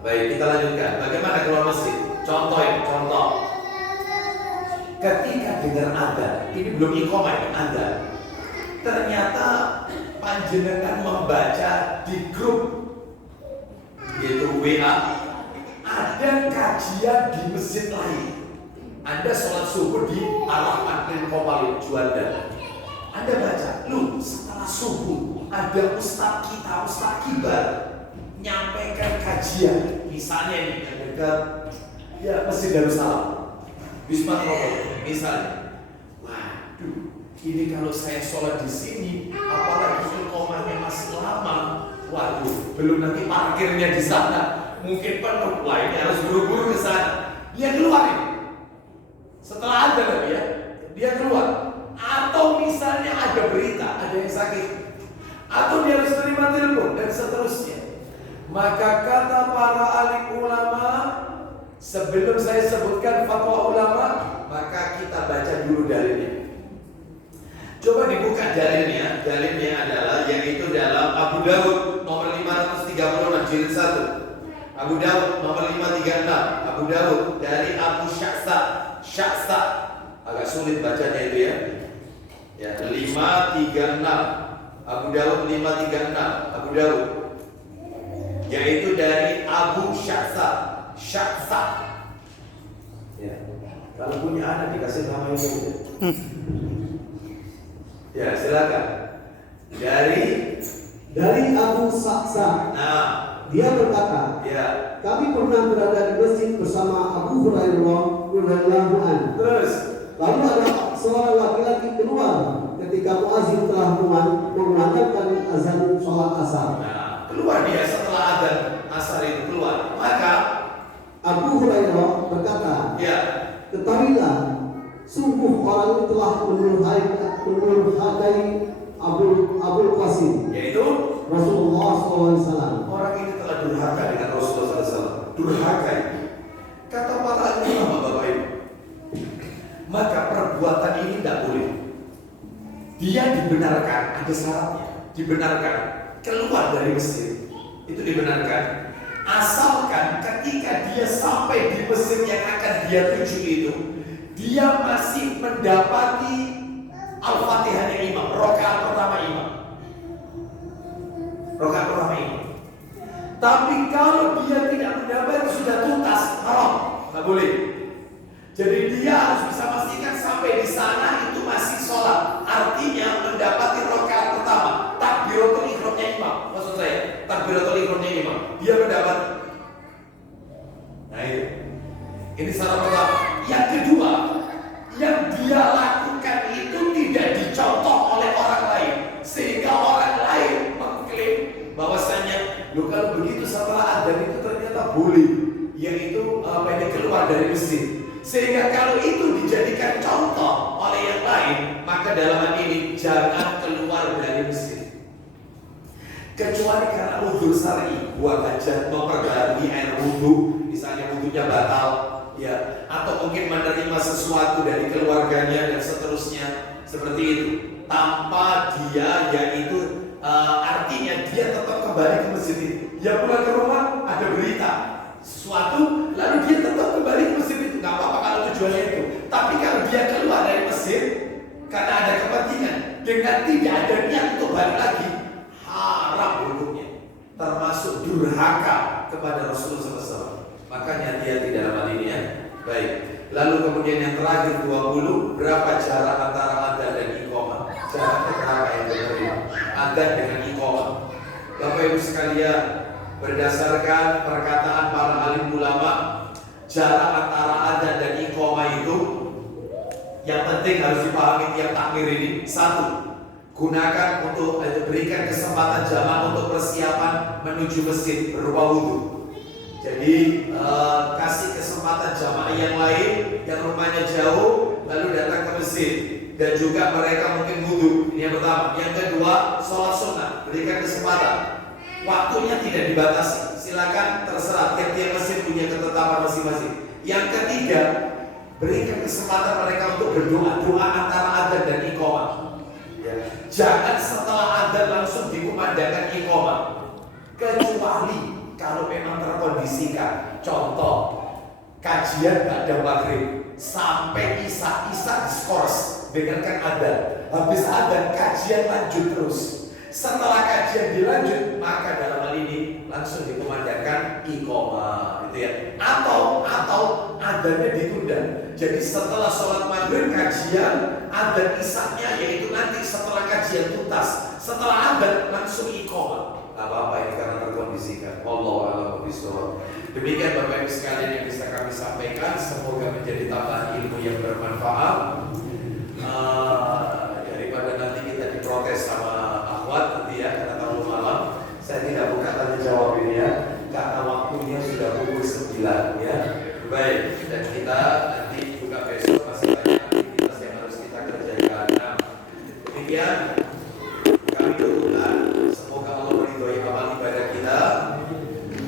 baik, kita lanjutkan. Bagaimana keluar masjid? Contoh. Ketika dengar adzan, ini belum iqamah ya, adzan. Ternyata panjenengan membaca di grup yaitu WA, ada kajian di masjid lain. Anda sholat subuh di Al-Makrim Kopali Juanda. Anda baca, setelah subuh ada ustaz kita, Ustaz Kibar nyampaikan kajian, misalnya ini yang dekat ya Masjid Darussalam, Wisma Rokoto, misalnya. Waduh, ini kalau saya sholat di sini, apalagi iqamahnya masih lama, waduh, belum nanti parkirnya di sana, mungkin penuh, wah ini harus buru-buru ke sana. Dia keluar ini. Setelah ada lagi ya, dia keluar. Atau misalnya ada berita, ada yang sakit, atau dia harus terima telepon dan seterusnya. Maka kata para alim ulama, sebelum saya sebutkan fatwa ulama, maka kita baca dulu dalilnya. Coba dibuka dalilnya. Dalilnya adalah yaitu dalam Abu Dawud nomor 536 jilid 1. Abu Dawud nomor 536. Abu Dawud dari Abu Sya'sa. Agak sulit bacanya itu ya. Ya, 536. Abu Dawud 536. Abu Dawud yaitu dari Abu Sya'sa. Ya. Kalau punya anak dikasih nama ini. Ya, silakan. Dari Abu Sya'sa. Dia berkata, kami pernah berada di masjid bersama Abu Hurairah radhiyallahu anhu. Terus, lalu ada seorang laki-laki keluar ketika muazin telah mengumandangkan azan sholat asar. Keluar dia setelah azan asar itu keluar. Maka Abu Hurairah berkata, ketahuilah, sungguh orang itu telah menurhakai Abul Qasim, yaitu Rasulullah SAW. Orang ini telah durhaka dengan Rasulullah SAW. Durhaka. Kata para ulama Bapak Ibu, maka perbuatan ini tidak boleh. Dia dibenarkan, ada syaratnya. Dibenarkan keluar dari masjid, itu dibenarkan. Asalkan ketika dia sampai di masjid yang akan dia tuju itu, dia masih mendapati Al-Fatihahnya imam, rakaat pertama imam. Tapi kalau dia tidak mendapat sudah tuntas, haram, nggak boleh. Jadi dia harus bisa pastikan sampai di sana itu masih sholat. Artinya mendapati rakaat pertama, takbiratul ihramnya imam. Maksud saya, takbiratul ihramnya imam. Dia mendapat. Nah ini syarat pertama. Yang kedua, yang dia lakukan itu tidak dicontoh oleh orang lain, sehingga orang lain mengklaim bahwasanya kalau begitu setelah adzan itu ternyata boleh, yaitu keluar dari masjid. Sehingga kalau itu dijadikan contoh oleh yang lain, maka dalam hal ini jangan keluar dari masjid. Kecuali karena udzur syar'i, buat hajat, memperbarui air wudhu, misalnya wudhunya batal, ya, atau mungkin menerima sesuatu dari keluarganya dan seterusnya, seperti itu, tanpa dia yaitu artinya dia tetap kembali ke masjid itu. Dia pulang ke rumah ada berita sesuatu, lalu dia tetap kembali ke masjid itu, nggak apa-apa kalau tujuannya itu. Tapi kalau dia keluar dari masjid karena ada kepentingan dengan tidak ada niat untuk balik lagi, haram hukumnya, termasuk durhaka kepada Rasulullah SAW. Makanya hati-hati dalam hal ini ya. Baik. Lalu kemudian yang terakhir 20, berapa jarak antara adzan dan iqamah? Jaraknya berapa yang diterima? Adzan dengan iqamah. Bapak Ibu sekalian, berdasarkan perkataan para alim ulama, jarak antara adzan dan iqamah itu yang penting harus dipahami tiap takbir ini. Satu, gunakan untuk berikan kesempatan jamaah untuk persiapan menuju masjid berupa wudhu. Jadi kasih kesempatan jamaah yang lain yang rumahnya jauh lalu datang ke masjid, dan juga mereka mungkin wudhu. Ini yang pertama. Yang kedua, sholat sunnah, berikan kesempatan. Waktunya tidak dibatasi, silakan terserah, tiap-tiap masjid punya ketetapan masing-masing. Yang ketiga, berikan kesempatan mereka untuk berdoa antara adzan dan iqamah. Ya. Jangan setelah adzan langsung dikumandangkan iqamah, kecuali kalau memang terkondisikan. Contoh, kajian pada maghrib sampai isya diskors dengarkan adzan. Habis adzan kajian lanjut terus. Setelah kajian dilanjut, maka dalam hal ini langsung dikumandangkan iqamah, gitu ya. Atau adzannya ditunda. Jadi setelah sholat maghrib kajian, adzan isya-nya yaitu nanti setelah kajian tuntas. Setelah adzan langsung iqamah. Apa-apa ini karena terkondisikan. Wallahu a'lam bishawab. Demikian Bapak Ibu sekalian yang bisa kami sampaikan. Semoga menjadi tambahan ilmu yang bermanfaat. Daripada nanti kita diprotes sama akhwat nanti ya, karena terlalu malam, saya tidak buka tanya jawab ini ya, karena waktunya sudah pukul 9 ya. Baik, dan kita nanti juga besok masih banyak aktivitas yang harus kita kerjakan. Nah, demikian kami doakan semoga Allah meridhai amal ibadah kita.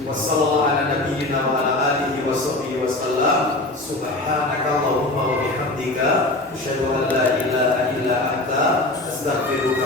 Wassallallahu ala nabiyyina wa ala alihi wa sahbihi wasallam. Subhanakallahumma wa bihamdika asyhadu an la ilaha illa anta astaghfiruka